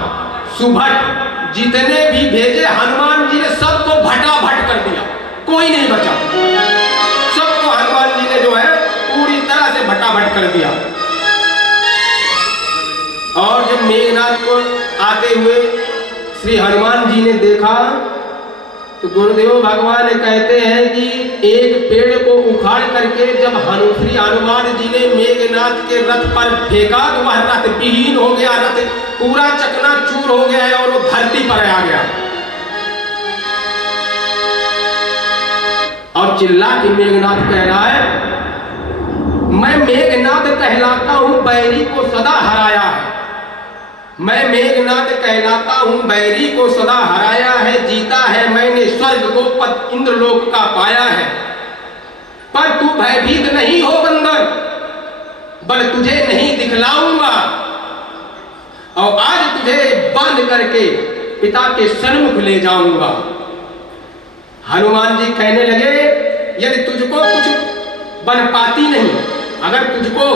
सुभट जितने भी भेजे, हनुमान जी ने सबको भटाभट कर दिया, कोई नहीं बचा। सबको हनुमान जी ने जो है पूरी तरह से भटाभट कर दिया। और जब मेघनाथ को आते हुए श्री हनुमान जी ने देखा तो गुरुदेव भगवान कहते हैं कि एक पेड़ को उखाड़ करके जब श्री हनुमान जी ने मेघनाथ के रथ पर फेंका तो वह रथ विहीन हो गया, रथ पूरा चकनाचूर हो गया है और वो धरती पर आ गया। और चिल्ला के मेघनाद कह रहा है, मैं मेघनाद कहलाता हूं बैरी को सदा हराया है। मैं मेघनाद कहलाता हूं बैरी को सदा हराया है। जीता है मैंने स्वर्ग को पद इंद्रलोक का पाया है। पर तू भयभीत नहीं हो बंदर, बल तुझे नहीं दिखलाऊंगा और आज तुझे बांध करके पिता के सन्मुख ले जाऊंगा। हनुमान जी कहने लगे, यदि तुझको कुछ बन पाती नहीं, अगर तुझको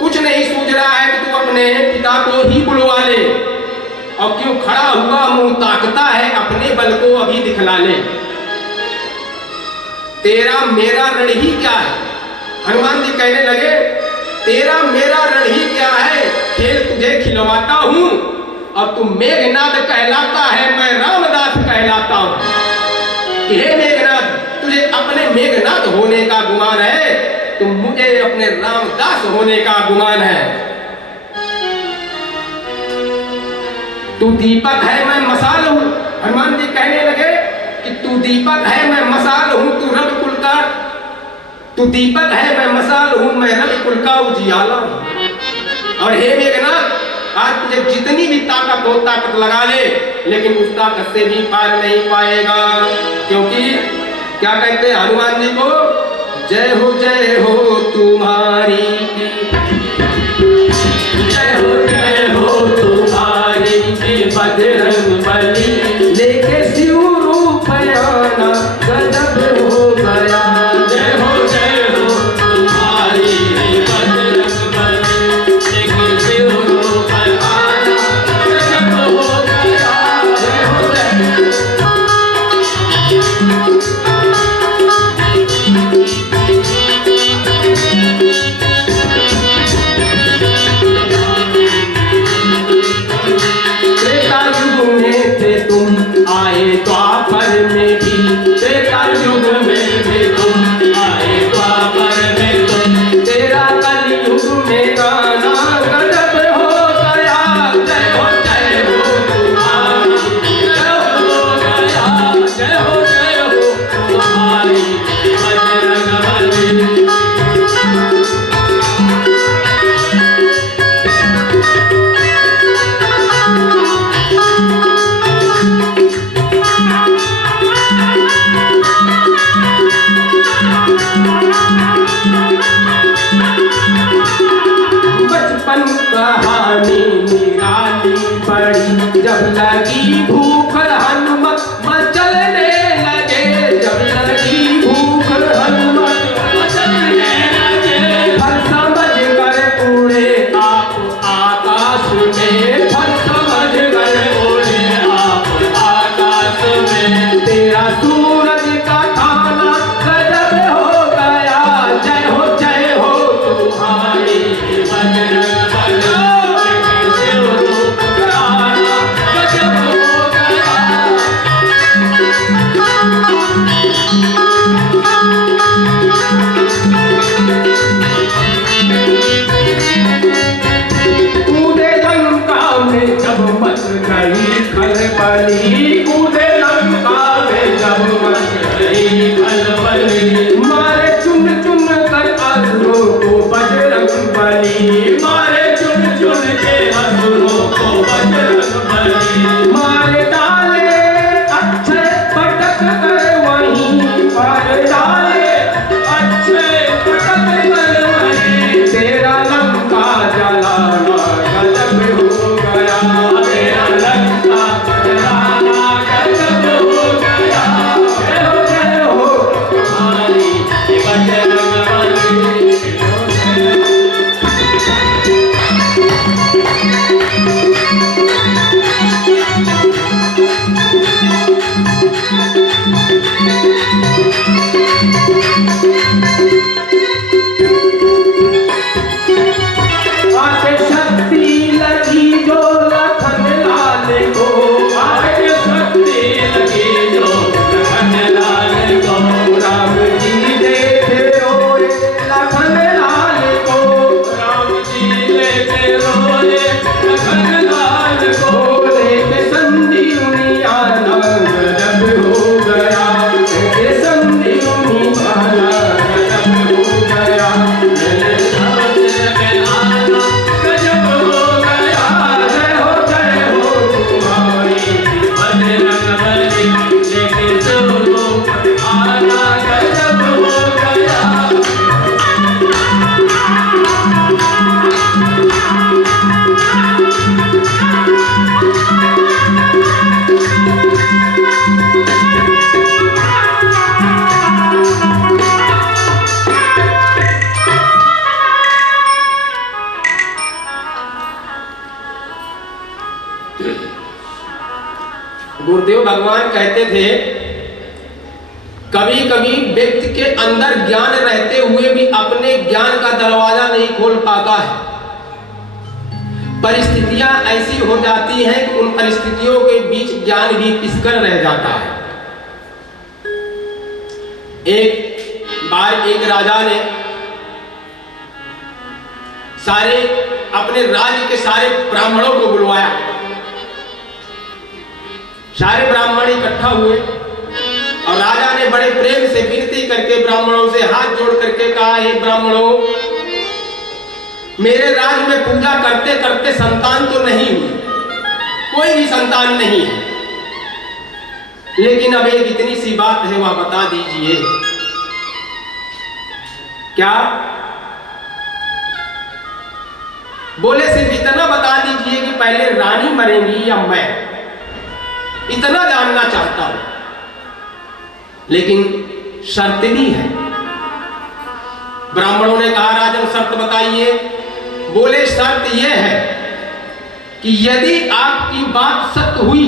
कुछ नहीं सूझ रहा है तो तू अपने पिता को ही बुलवा ले। और क्यों खड़ा हुआ मुंह ताकता है, अपने बल को अभी दिखला ले। तेरा मेरा रण ही क्या है? हनुमान जी कहने लगे, तेरा मेरा रण ही क्या है? खेल तुझे खिलवाता हूं और तू मेघनाद कहलाता है, मैं रामदास कहलाता हूं। हे मेघनाद, तुझे अपने मेघनाद होने का गुमान है, तो मुझे अपने रामदास होने का गुमान है। तू दीपक है, मैं मसाल हूं। हनुमान जी कहने लगे कि तू दीपक है, मैं मसाल हूं, तू रवि कुल का, तू दीपक है, मैं मसाल हूं, मैं रवि कुल का उजियाला हूं। और हे मेघनाद, आज तुझे जितनी भी ताकत हो ताकत लगा ले, लेकिन उस ताकत से भी पार नहीं पाएगा। क्योंकि क्या कहते हैं हनुमान जी को, जय हो तुम्हारी की, जय हो तुम्हारी की बजरंग बली, लेके शिव रूप आना गजब हो गया। जय हो तुम्हारी बजरंग बली, लेके शिव रूप आना गजब हो गया। जय हो जो भगवान कहते थे कभी कभी व्यक्ति के अंदर ज्ञान रहते हुए भी अपने ज्ञान का दरवाजा नहीं खोल पाता है। परिस्थितियां ऐसी हो जाती हैं कि उन परिस्थितियों के बीच ज्ञान भी पिसकर रह जाता है। एक बार एक राजा ने सारे अपने राज्य के सारे ब्राह्मणों को बुलवाया। सारे ब्राह्मण इकट्ठा हुए और राजा ने बड़े प्रेम से विनती करके ब्राह्मणों से हाथ जोड़ करके कहा, हे ब्राह्मणों, मेरे राज्य में पूजा करते करते संतान तो नहीं हुई, कोई भी संतान नहीं है, लेकिन अब एक इतनी सी बात है वह बता दीजिए। क्या? बोले सिर्फ इतना बता दीजिए कि पहले रानी मरेंगी या मैं, इतना जानना चाहता हूं, लेकिन शर्त भी है। ब्राह्मणों ने कहा, राजन शर्त बताइए। बोले शर्त यह है कि यदि आपकी बात सत्य हुई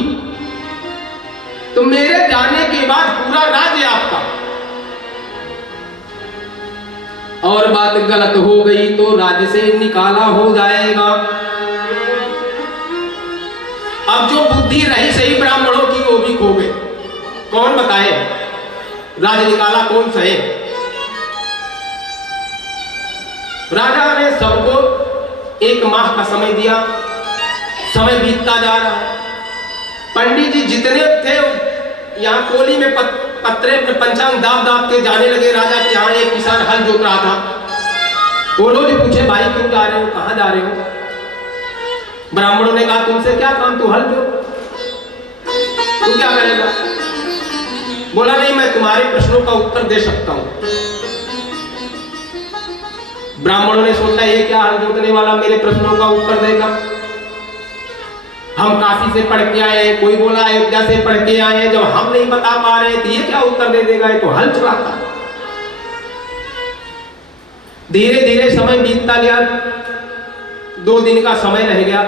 तो मेरे जाने के बाद पूरा राज्य आपका, और बात गलत हो गई तो राज्य से निकाला हो जाएगा। अब जो बुद्धि रही सही ब्राह्मणों की वो भी खो गई। कौन बताए राज्य निकाला कौन सहे? राजा ने सबको 1 माह का समय दिया। समय बीतता जा रहा है। पंडित जी जितने थे यहाँ कोली में पत्रे पे पंचांग दाब दाब के जाने लगे राजा के यहाँ। एक किसान हल जोत रहा था। वो लोग पूछे, भाई क्यों जा रहे हो, कहाँ जा रहे हो? ब्राह्मणों ने कहा, तुमसे क्या काम, तू हल जोत, तू क्या करेगा? बोला, नहीं, मैं तुम्हारे प्रश्नों का उत्तर दे सकता हूं। ब्राह्मणों ने सोचा, ये क्या हल जोतने वाला मेरे प्रश्नों का उत्तर देगा? हम काशी से पढ़ के आए हैं, कोई बोला अयोध्या से पढ़ के आए हैं, जब हम नहीं बता पा रहे तो ये क्या उत्तर दे देगा? ये तो हल चलाता। धीरे धीरे समय बीतता गया। 2 दिन का समय रह गया।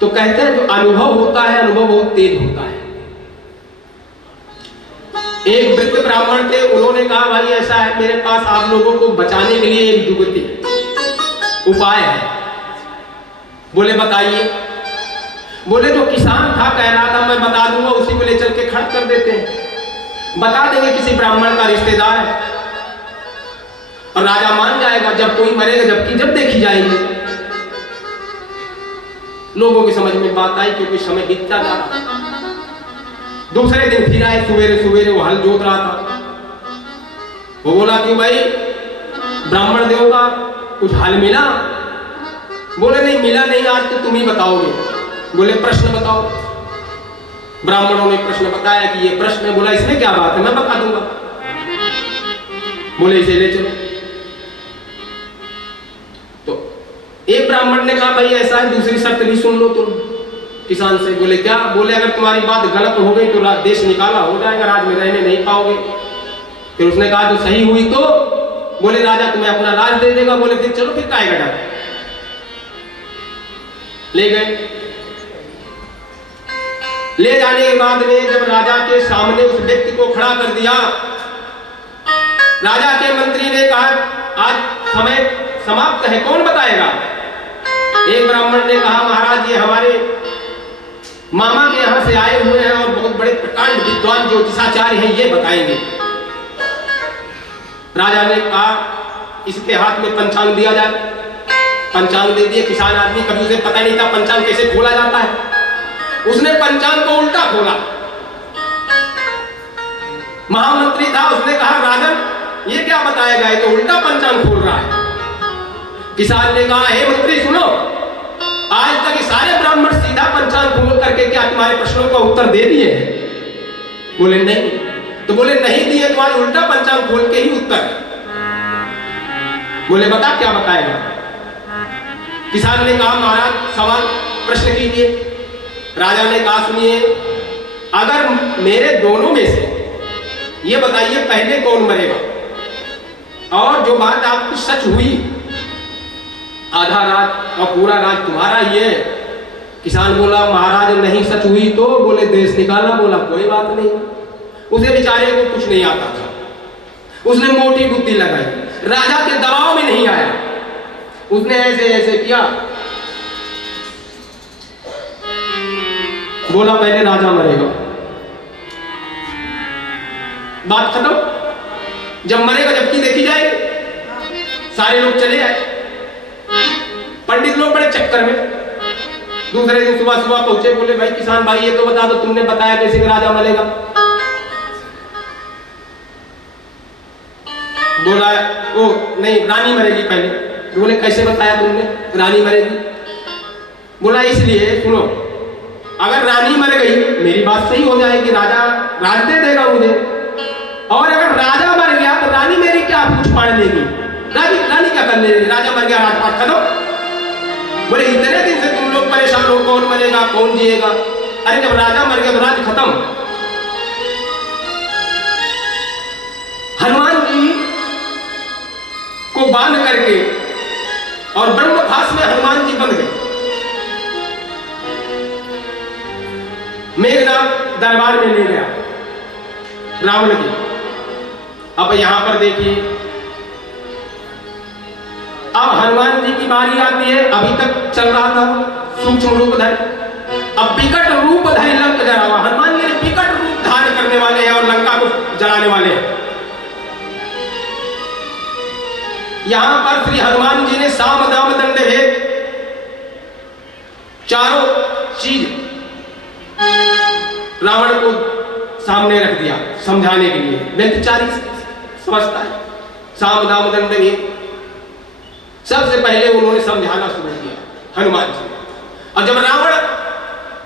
तो कहते हैं जो अनुभव होता है, अनुभव बहुत तेज होता है। एक वृद्ध ब्राह्मण थे, उन्होंने कहा, भाई ऐसा है, मेरे पास आप लोगों को बचाने के लिए एक जुगती उपाय है। बोले बताइए। बोले जो किसान था कह रहा था मैं बता दूंगा, उसी को ले चल के खड़ा कर देते हैं, बता देंगे किसी ब्राह्मण का रिश्तेदार है और राजा मान जाएगा। जब कोई मरेगा जब देखी जाएगी। लोगों की समझ में बात आई क्योंकि समय बीतता जा रहा। दूसरे दिन फिर आए, सवेरे सवेरे वो हल जोत रहा था। वो बोला, क्यों भाई, ब्राह्मण देव का कुछ हल मिला? बोले, नहीं मिला नहीं, आज तो तुम ही बताओगे। बोले, प्रश्न बताओ। ब्राह्मणों ने प्रश्न बताया कि ये प्रश्न है। बोला, इसमें क्या बात है, मैं बता दूंगा। बोले, इसे ले चलो। तो एक ब्राह्मण ने कहा, भाई ऐसा है, दूसरी शर्त भी सुन लो तुम किसान से। बोले, क्या? बोले, अगर तुम्हारी बात गलत हो गई तो देश निकाला हो जाएगा, राज्य में रहने नहीं पाओगे। फिर उसने कहा, जो सही हुई तो? बोले, राजा तुम्हें अपना राज दे देगा। बोले, फिर चलो, फिर काय गड़ा। ले गए। ले जाने के बाद में जब राजा के सामने उस व्यक्ति को खड़ा कर दिया, राजा के मंत्री ने कहा, आज समय समाप्त है, कौन बताएगा? एक ब्राह्मण ने कहा, महाराज ये हमारे मामा के यहां से आए हुए हैं और बहुत बड़े प्रकांड विद्वान ज्योतिषाचार्य हैं, ये बताएंगे। राजा ने कहा, इसके हाथ में पंचांग दिया जाए। पंचांग दे दिए। किसान आदमी, कभी उसे पता नहीं था पंचांग कैसे खोला जाता है। उसने पंचांग को उल्टा खोला। महामंत्री था, उसने कहा, राजन ये क्या बताएगा, ये तो उल्टा पंचांग खोल रहा है। किसान ने कहा, हे मंत्री सुनो, आज तक ये सारे ब्राह्मण सीधा पंचांग खोल करके क्या तुम्हारे प्रश्नों का उत्तर दे दिए? बोले नहीं। तो बोले, नहीं दिए तो आज उल्टा पंचांग खोल के ही उत्तर। बोले, बता क्या बताएगा? किसान ने कहा, महाराज सवाल प्रश्न कीजिए। राजा ने कहा, सुनिए, अगर मेरे दोनों में से ये बताइए पहले कौन मरेगा, और जो बात आपकी सच हुई, आधा राज और पूरा राज तुम्हारा ही है, किसान बोला महाराज नहीं सच हुई तो, बोले देश निकालना। बोला कोई बात नहीं। उसे बेचारे को कुछ नहीं आता था, उसने मोटी बुद्धि लगाई, राजा के दबाव में नहीं आया। उसने ऐसे ऐसे किया, बोला पहले राजा मरेगा, बात खत्म। जब मरेगा जबकि देखी जाएगी। सारे लोग चले आए, पंडित लोग बड़े चक्कर में। दूसरे दिन सुबह सुबह पहुंचे, बोले भाई किसान भाई ये तो बता दो, तुमने बताया कैसे कि राजा मरेगा? बोला ओ नहीं रानी मरेगी पहले। बोले कैसे बताया तुमने रानी मरेगी? बोला इसलिए सुनो, अगर रानी मर गई मेरी बात सही हो जाएगी, राजा राज दे देगा मुझे, और अगर राजा मर गया तो रानी मेरी क्या पूछ पाड़ लेगी? रानी क्या कर लेगी? राजा मर गया राजपाट खत्म। बोले इतने दिन से तुम लोग परेशान हो, कौन मरेगा कौन जिएगा? अरे जब राजा मर गया तो राज खत्म। हनुमान जी को बांध करके और ब्रह्मभास में हनुमान जी बंध गए। मेघनाथ दरबार में ले गया रावण के। अब यहां पर देखिए, अब हनुमान जी की बारी आती है। अभी तक चल रहा था सूक्ष्म रूप धर, अब विकट रूप धर लंक जरावा। हनुमान जी ने विकट रूप धारण करने वाले हैं और लंका को जलाने वाले हैं। यहां पर श्री हनुमान जी ने साम दाम दंड भेद चारों चीज रावण को सामने रख दिया समझाने के लिए। व्यंतचारी समझता है साम दाम दंड भेद। सबसे पहले उन्होंने समझाना शुरू किया हनुमान जी। और जब रावण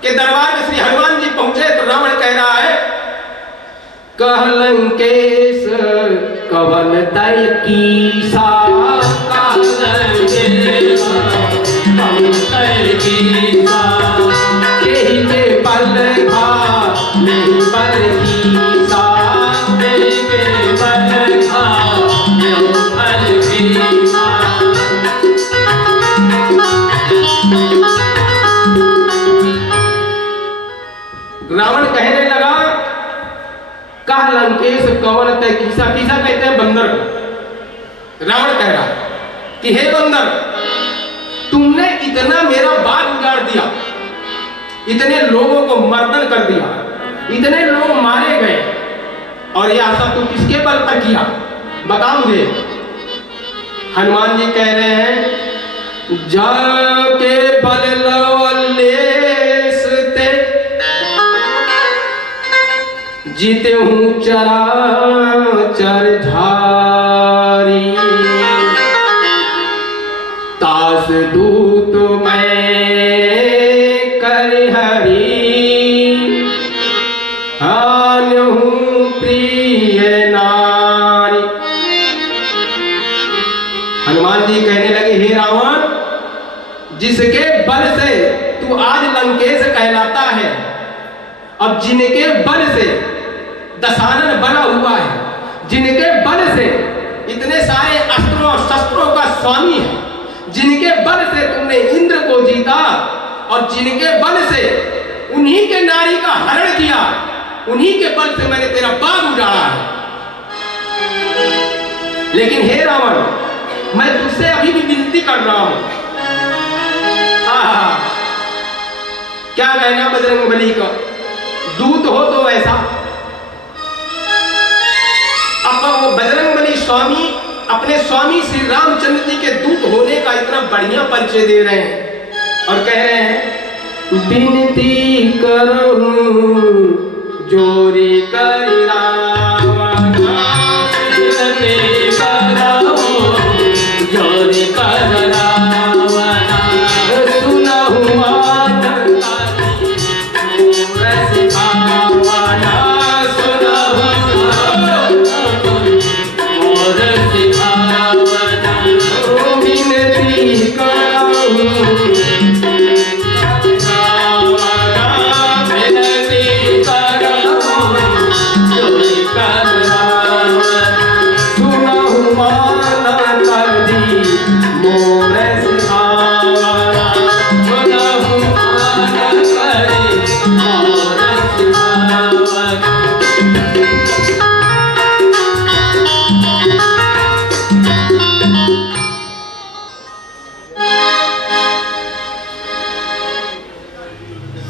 के दरबार में श्री हनुमान जी पहुंचे तो रावण कह रहा है, कह लंकेश कवन तय कीसा, यही के पल भा नहीं बल कीसा, यही के पल भा नहीं बल कीसा। रावण कहने लगा, कह लंकेश कवन तय कीसा। कीसा कहते हैं बंदर को। रावण कह रहा कि हे बंदर, तुमने इतना मेरा बाग उजाड़ दिया, इतने लोगों को मर्दन कर दिया, इतने लोग मारे गए, और यह सब तुम किसके बल पर किया? बता मुझे। हनुमान जी कह रहे हैं, जाके बल लवलेश ते जीते हूं चराचर झारी, तास दूत मैं कर हरी, हान हूं प्रिय नारी। हनुमान जी कहने लगे, हे रावण, जिसके बल से तू आज लंकेश कहलाता है, अब जिनके बल से दशानन बना हुआ है, जिनके बल से इतने सारे अस्त्रों और शस्त्रों का स्वामी है, जिनके बल से तुमने इंद्र को जीता, और जिनके बल से उन्हीं के नारी का हरण किया, उन्हीं के बल से मैंने तेरा बाग उजाड़ा है। लेकिन हे रावण, मैं तुझसे अभी भी विनती कर रहा हूं। क्या कहना बजरंगबली का, दूत हो तो ऐसा। अब वो बजरंगबली स्वामी अपने स्वामी श्री रामचंद्र जी के दूत होने का इतना बढ़िया परिचय दे रहे हैं और कह रहे हैं, विनती करूं जोरी कर रावण, विनती करूं जोरी कर रावण, सुनहु मान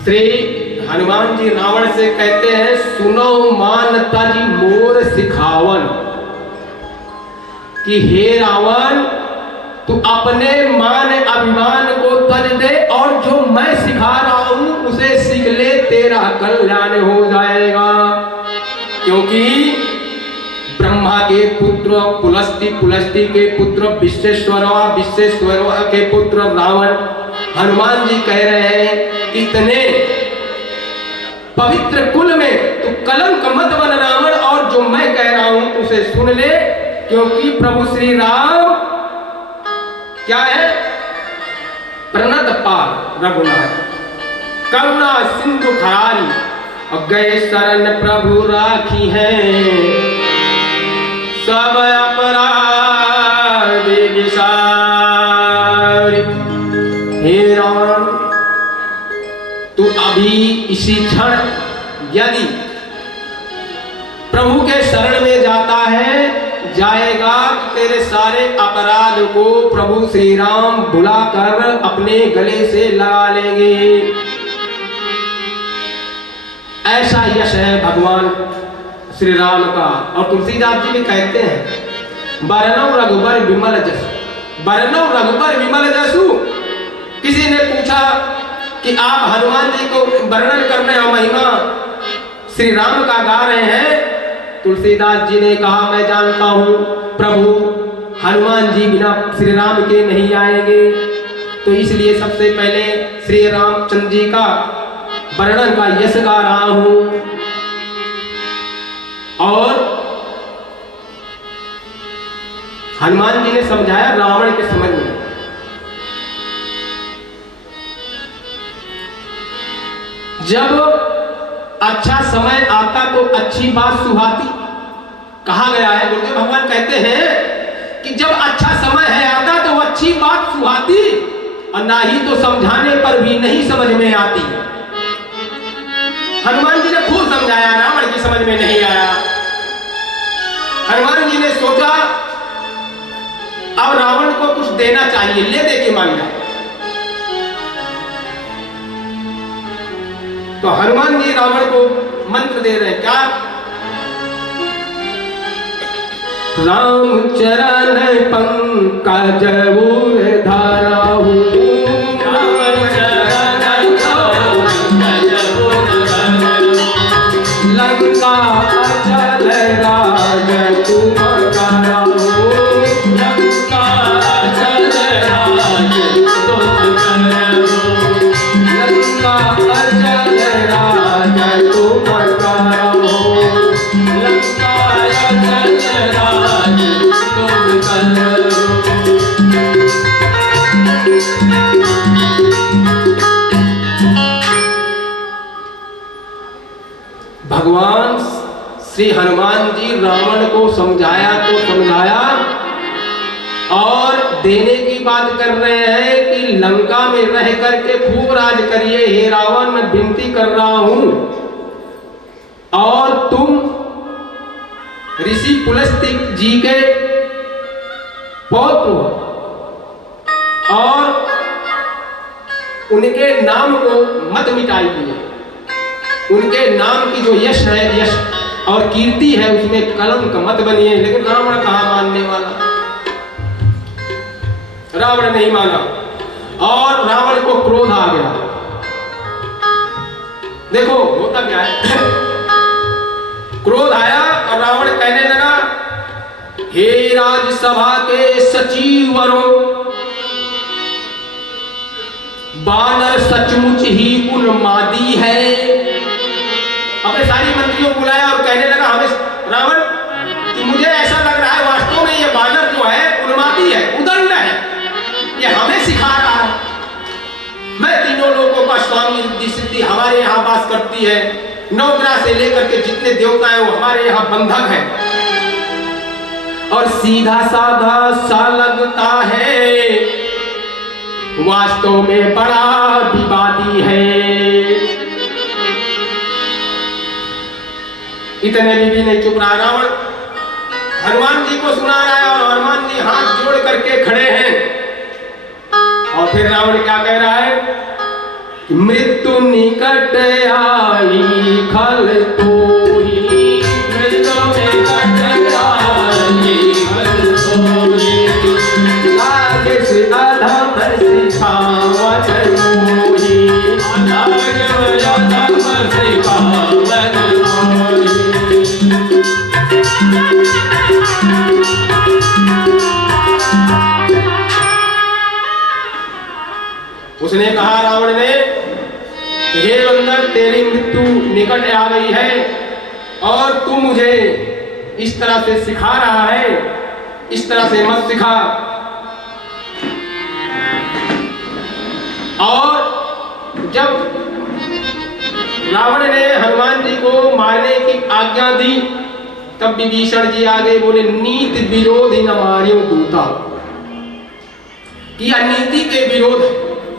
श्री हनुमान जी रावण से कहते हैं, सुनो मान तज मोर सिखावन, कि हे रावण तू अपने मान अभिमान को तज दे और जो मैं सिखा रहा हूं उसे सीख ले, तेरा कल्याण हो जाएगा। क्योंकि ब्रह्मा के पुत्र पुलस्त्य, पुलस्त्य के पुत्र विश्वेश्वर, विश्वेश्वर के पुत्र रावण, हनुमान जी कह रहे हैं इतने पवित्र कुल में तू कलंक मत बन रावण, और जो मैं कह रहा हूं उसे सुन ले। क्योंकि प्रभु श्री राम क्या है? प्रणत पार रघुनाथ, करुणा सिंधु खरारी, और गए शरण प्रभु राखी है, सब अपराध विसारी। हे राम तू अभी इसी क्षण यदि प्रभु के शरण में जाता है, जाएगा तेरे सारे अपराध को प्रभु श्री राम बुलाकर अपने गले से लगा लेंगे। ऐसा यश है भगवान श्री राम का। और तुलसीदास जी भी कहते हैं, बरनौ रघुबर विमल जसु, बरनौ रघुबर विमल जसु। किसी ने पूछा कि आप हनुमान जी को वर्णन कर रहे हो, महिमा श्री राम का गा रहे हैं। तुलसीदास जी ने कहा, मैं जानता हूं प्रभु हनुमान जी बिना श्री राम के नहीं आएंगे, तो इसलिए सबसे पहले श्री रामचंद्र जी का वर्णन का यश गा रहा हूं। और हनुमान जी ने समझाया रावण के समझ में। जब अच्छा समय आता तो अच्छी बात सुहाती, कहा गया है, गुरुदेव भगवान कहते हैं कि जब अच्छा समय है आता तो अच्छी बात सुहाती, और ना ही तो समझाने पर भी नहीं समझ में आती। हनुमान जी ने खूब समझाया, रावण की समझ में नहीं आया। हनुमान जी ने सोचा अब रावण को कुछ देना चाहिए, ले दे के मान जाए। तो हनुमान जी रावण को मंत्र दे रहे हैं, क्या? राम चरण पंकज ऊर धाराहु, राम चरण पंकज ऊर धाराहु, लंका अचल राज तुम कराहु, लंका अचल राज तुम कराहु, लंका अचल राज तुम कराहु, लंका अचल राज तुम कराहु। भगवान श्री हनुमान जी रावण को समझाया तो समझाया, और देने की बात कर रहे हैं कि लंका में रह करके खूब राज करिए हे रावण, मैं विनती कर रहा हूं। और तुम ऋषि पुलस्त्य जी के पौत्र और उनके नाम को मत मिटाइए। उनके नाम की जो यश है, यश और कीर्ति है, उसमें कलंक मत बनिए। लेकिन रावण कहाँ मानने वाला, रावण नहीं माना और रावण को क्रोध आ गया। देखो होता क्या है, क्रोध आया और रावण कहने लगा, हे राजसभा के सचिवरों, बानर सचमुच ही उन्मादी है। अपने सारी मंत्रियों को बुलाया और कहने लगा, हमें रावण कि मुझे ऐसा लग रहा है वास्तव में ये बानर जो है उन्मादी है, उदंड है, ये हमें सिखा रहा है। मैं तीनों लोगों का स्वामी रिद्धि सिद्धि हमारे यहाँ वास करती है, नवग्रह से लेकर के जितने देवता हैं वो हमारे यहाँ बंधक है, और सीधा साधा सा लगता है, वास्तव में बड़ा विवादी है। इतने भी नहीं चुप रहा रावण, हनुमान जी को सुना रहा है और हनुमान जी हाथ जोड़ करके खड़े हैं। और फिर रावण क्या कह रहा है, मृत्यु निकट आई खल तोही, मृत्यु निकट आई खल तोही, लागे से अधम सिखावत मोही, लागे से अधम सिखावत मोही। उसने कहा रावण ने, हे बंदर, तेरी मृत्यु निकट आ गई है और तू मुझे इस तरह से सिखा रहा है, इस तरह से मत सिखा। और जब रावण ने हनुमान जी को मारने की आज्ञा दी, तब विभीषण जी आगे बोले, नीति विरोधी न मारियो दूता, कि नीति के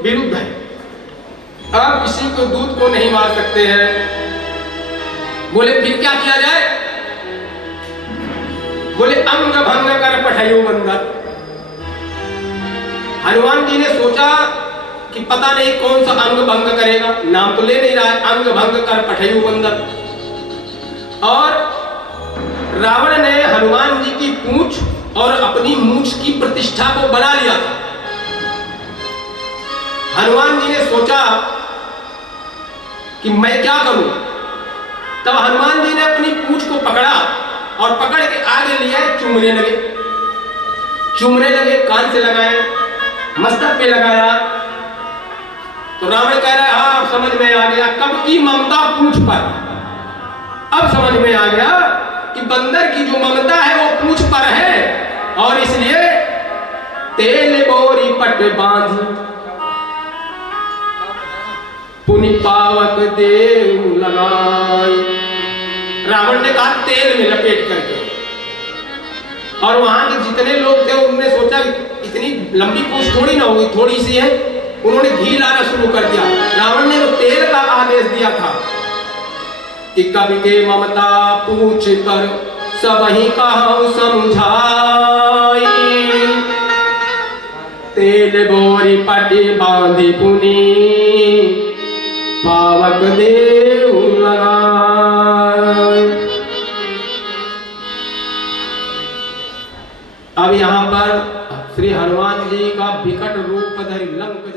विरुद्ध है, आप किसी को दूत को नहीं मार सकते हैं। बोले फिर क्या किया जाए? बोले अंग भंग कर पठाइयो बंदर। हनुमान जी ने सोचा कि पता नहीं कौन सा अंग भंग करेगा, नाम तो ले नहीं रहा है, अंग भंग कर पठाइयो बंदर। और रावण ने हनुमान जी की पूंछ और अपनी मूछ की प्रतिष्ठा को बना लिया था। हनुमान जी ने सोचा कि मैं क्या करूं, तब हनुमान जी ने अपनी पूंछ को पकड़ा और पकड़ के आगे लिया, चूमने लगे, कान से लगाए, मस्तक पे लगाया। तो रावण कह रहा है, हाँ अब समझ में आ गया कब की ममता पूंछ पर, अब समझ में आ गया कि बंदर की जो ममता है वो पूंछ पर है, और इसलिए तेल बोरी पट बांध पुनि पावक देव लगाई। रावण ने कहा तेल में लपेट करके, और वहां के जितने लोग थे उन्होंने सोचा कि इतनी लंबी पूंछ थोड़ी ना होगी, थोड़ी सी है, उन्होंने घी लाना शुरू कर दिया। रावण ने तो तेल का आदेश दिया था कि कवि के ममता पूछ कर सब ही कहूं समझाई, तेल बोरी पटी बांधी पुनी पावक देव लगाए। अब यहाँ पर श्री हनुमान जी का विकट रूप धरि लंक